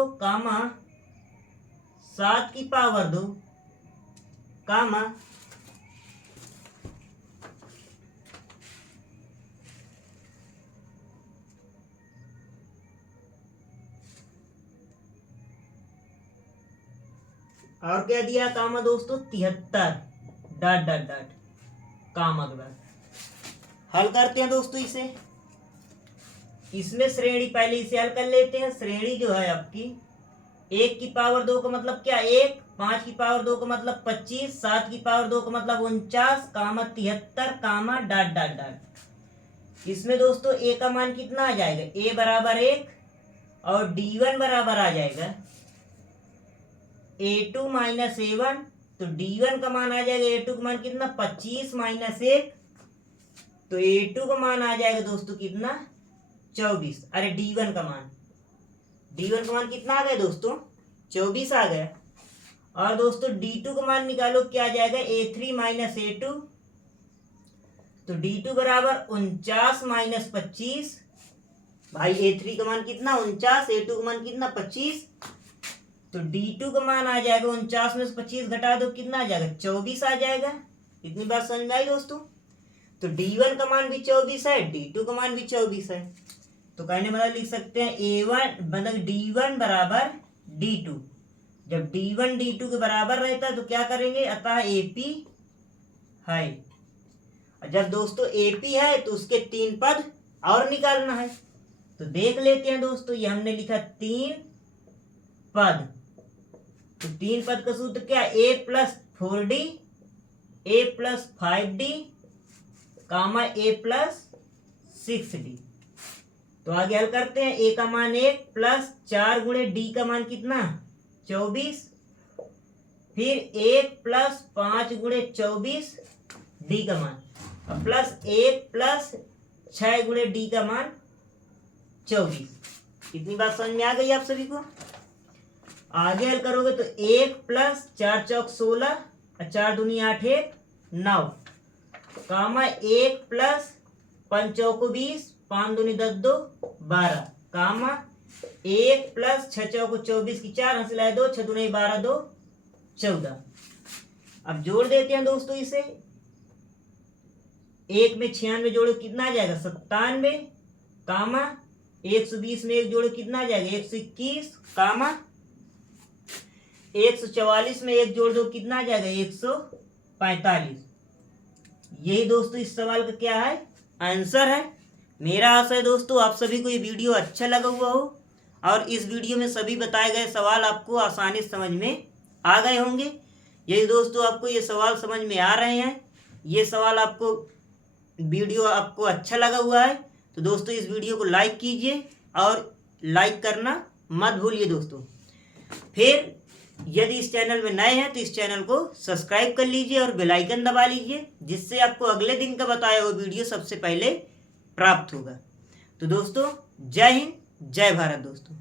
7 की पावर 2, और क्या दिया दोस्तों 73, डॉट डॉट डॉट के बाद हल करते हैं दोस्तों इसे। इसमें श्रेणी पहले इसे हल कर लेते हैं। श्रेणी जो है आपकी 1 की पावर 2 का मतलब क्या 1, 5 की पावर 2 का मतलब 25, 7 की पावर 2 का मतलब 49, 73, डॉट डॉट डॉट। इसमें दोस्तों a का मान कितना आ जाएगा, a बराबर 1 और D1 बराबर आ जाएगा A2 माइनस A1। तो D1 का मान आ जाएगा A2 का मान कितना 25 माइनस 1। तो A2 का मान आ जाएगा दोस्तों कितना 24। अरे D1 का मान कितना आ गया दोस्तों 24 आ गया। और दोस्तों D2 का मान निकालो क्या आ जाएगा A3 माइनस A2। तो D2 बराबर 49 माइनस 25। भाई A3 का मान कितना 49, A2 का मान कितना 25। तो D2 का मान आ जाएगा 49 में से 25 घटा दो कितना आ जाएगा 24 आ जाएगा। इतनी बात समझ में आई दोस्तों। तो D1 का मान भी 24 है, D2 का मान भी 24 है। तो कहने मतलब लिख सकते हैं A1 मतलब D1 बराबर D2। जब D1 D2 के बराबर रहता है तो क्या करेंगे अतः AP है। जब दोस्तों AP है तो उसके 3 पद और निकालना है। तो देख लेते हैं दोस्तों, ये हमने लिखा 3 पद। तो 3 पद का सूत्र क्या a plus 4d, a plus 5d, a plus 6d। तो आगे हल करते हैं। a का मान 1 प्लस 4 गुणे d का मान कितना 24, फिर 1 प्लस 5 गुणे 24 d का मान, प्लस 1 प्लस 6 गुणे d का मान 24। इतनी बात समझ में आ गई आप सभी को। आगे हल करोगे तो 1 प्लस 4 चौक 16, 4 दूनी 8 1 9, 1 प्लस 5 चौक 20, 5 दूनी 10 2 12, 1 प्लस 6 चौक 24 की 4 हंसलाए 2, 6 दूनी 12 2 14। अब जोड़ देते हैं दोस्तों इसे। एक में 96 जोड़ो कितना आ जाएगा 97 कामा 120 में एक जोड़ो कितना आ जाएगा 121 कामा 144 में एक जोड़ दो कितना आ जाएगा 145। यही दोस्तों इस सवाल का क्या है आंसर है। मेरा आशा है दोस्तों आप सभी को ये वीडियो अच्छा लगा हुआ हो और इस वीडियो में सभी बताए गए सवाल आपको आसानी से समझ में आ गए होंगे। यदि दोस्तों आपको ये सवाल समझ में आ रहे हैं, ये सवाल आपको वीडियो आपको अच्छा लगा हुआ है, तो दोस्तों इस वीडियो को लाइक कीजिए और लाइक करना मत भूलिए दोस्तों। फिर यदि इस चैनल में नए हैं तो इस चैनल को सब्सक्राइब कर लीजिए और बेल आइकन दबा लीजिए, जिससे आपको अगले दिन का बताया हुआ वीडियो सबसे पहले प्राप्त होगा। तो दोस्तों जय हिंद जय भारत दोस्तों।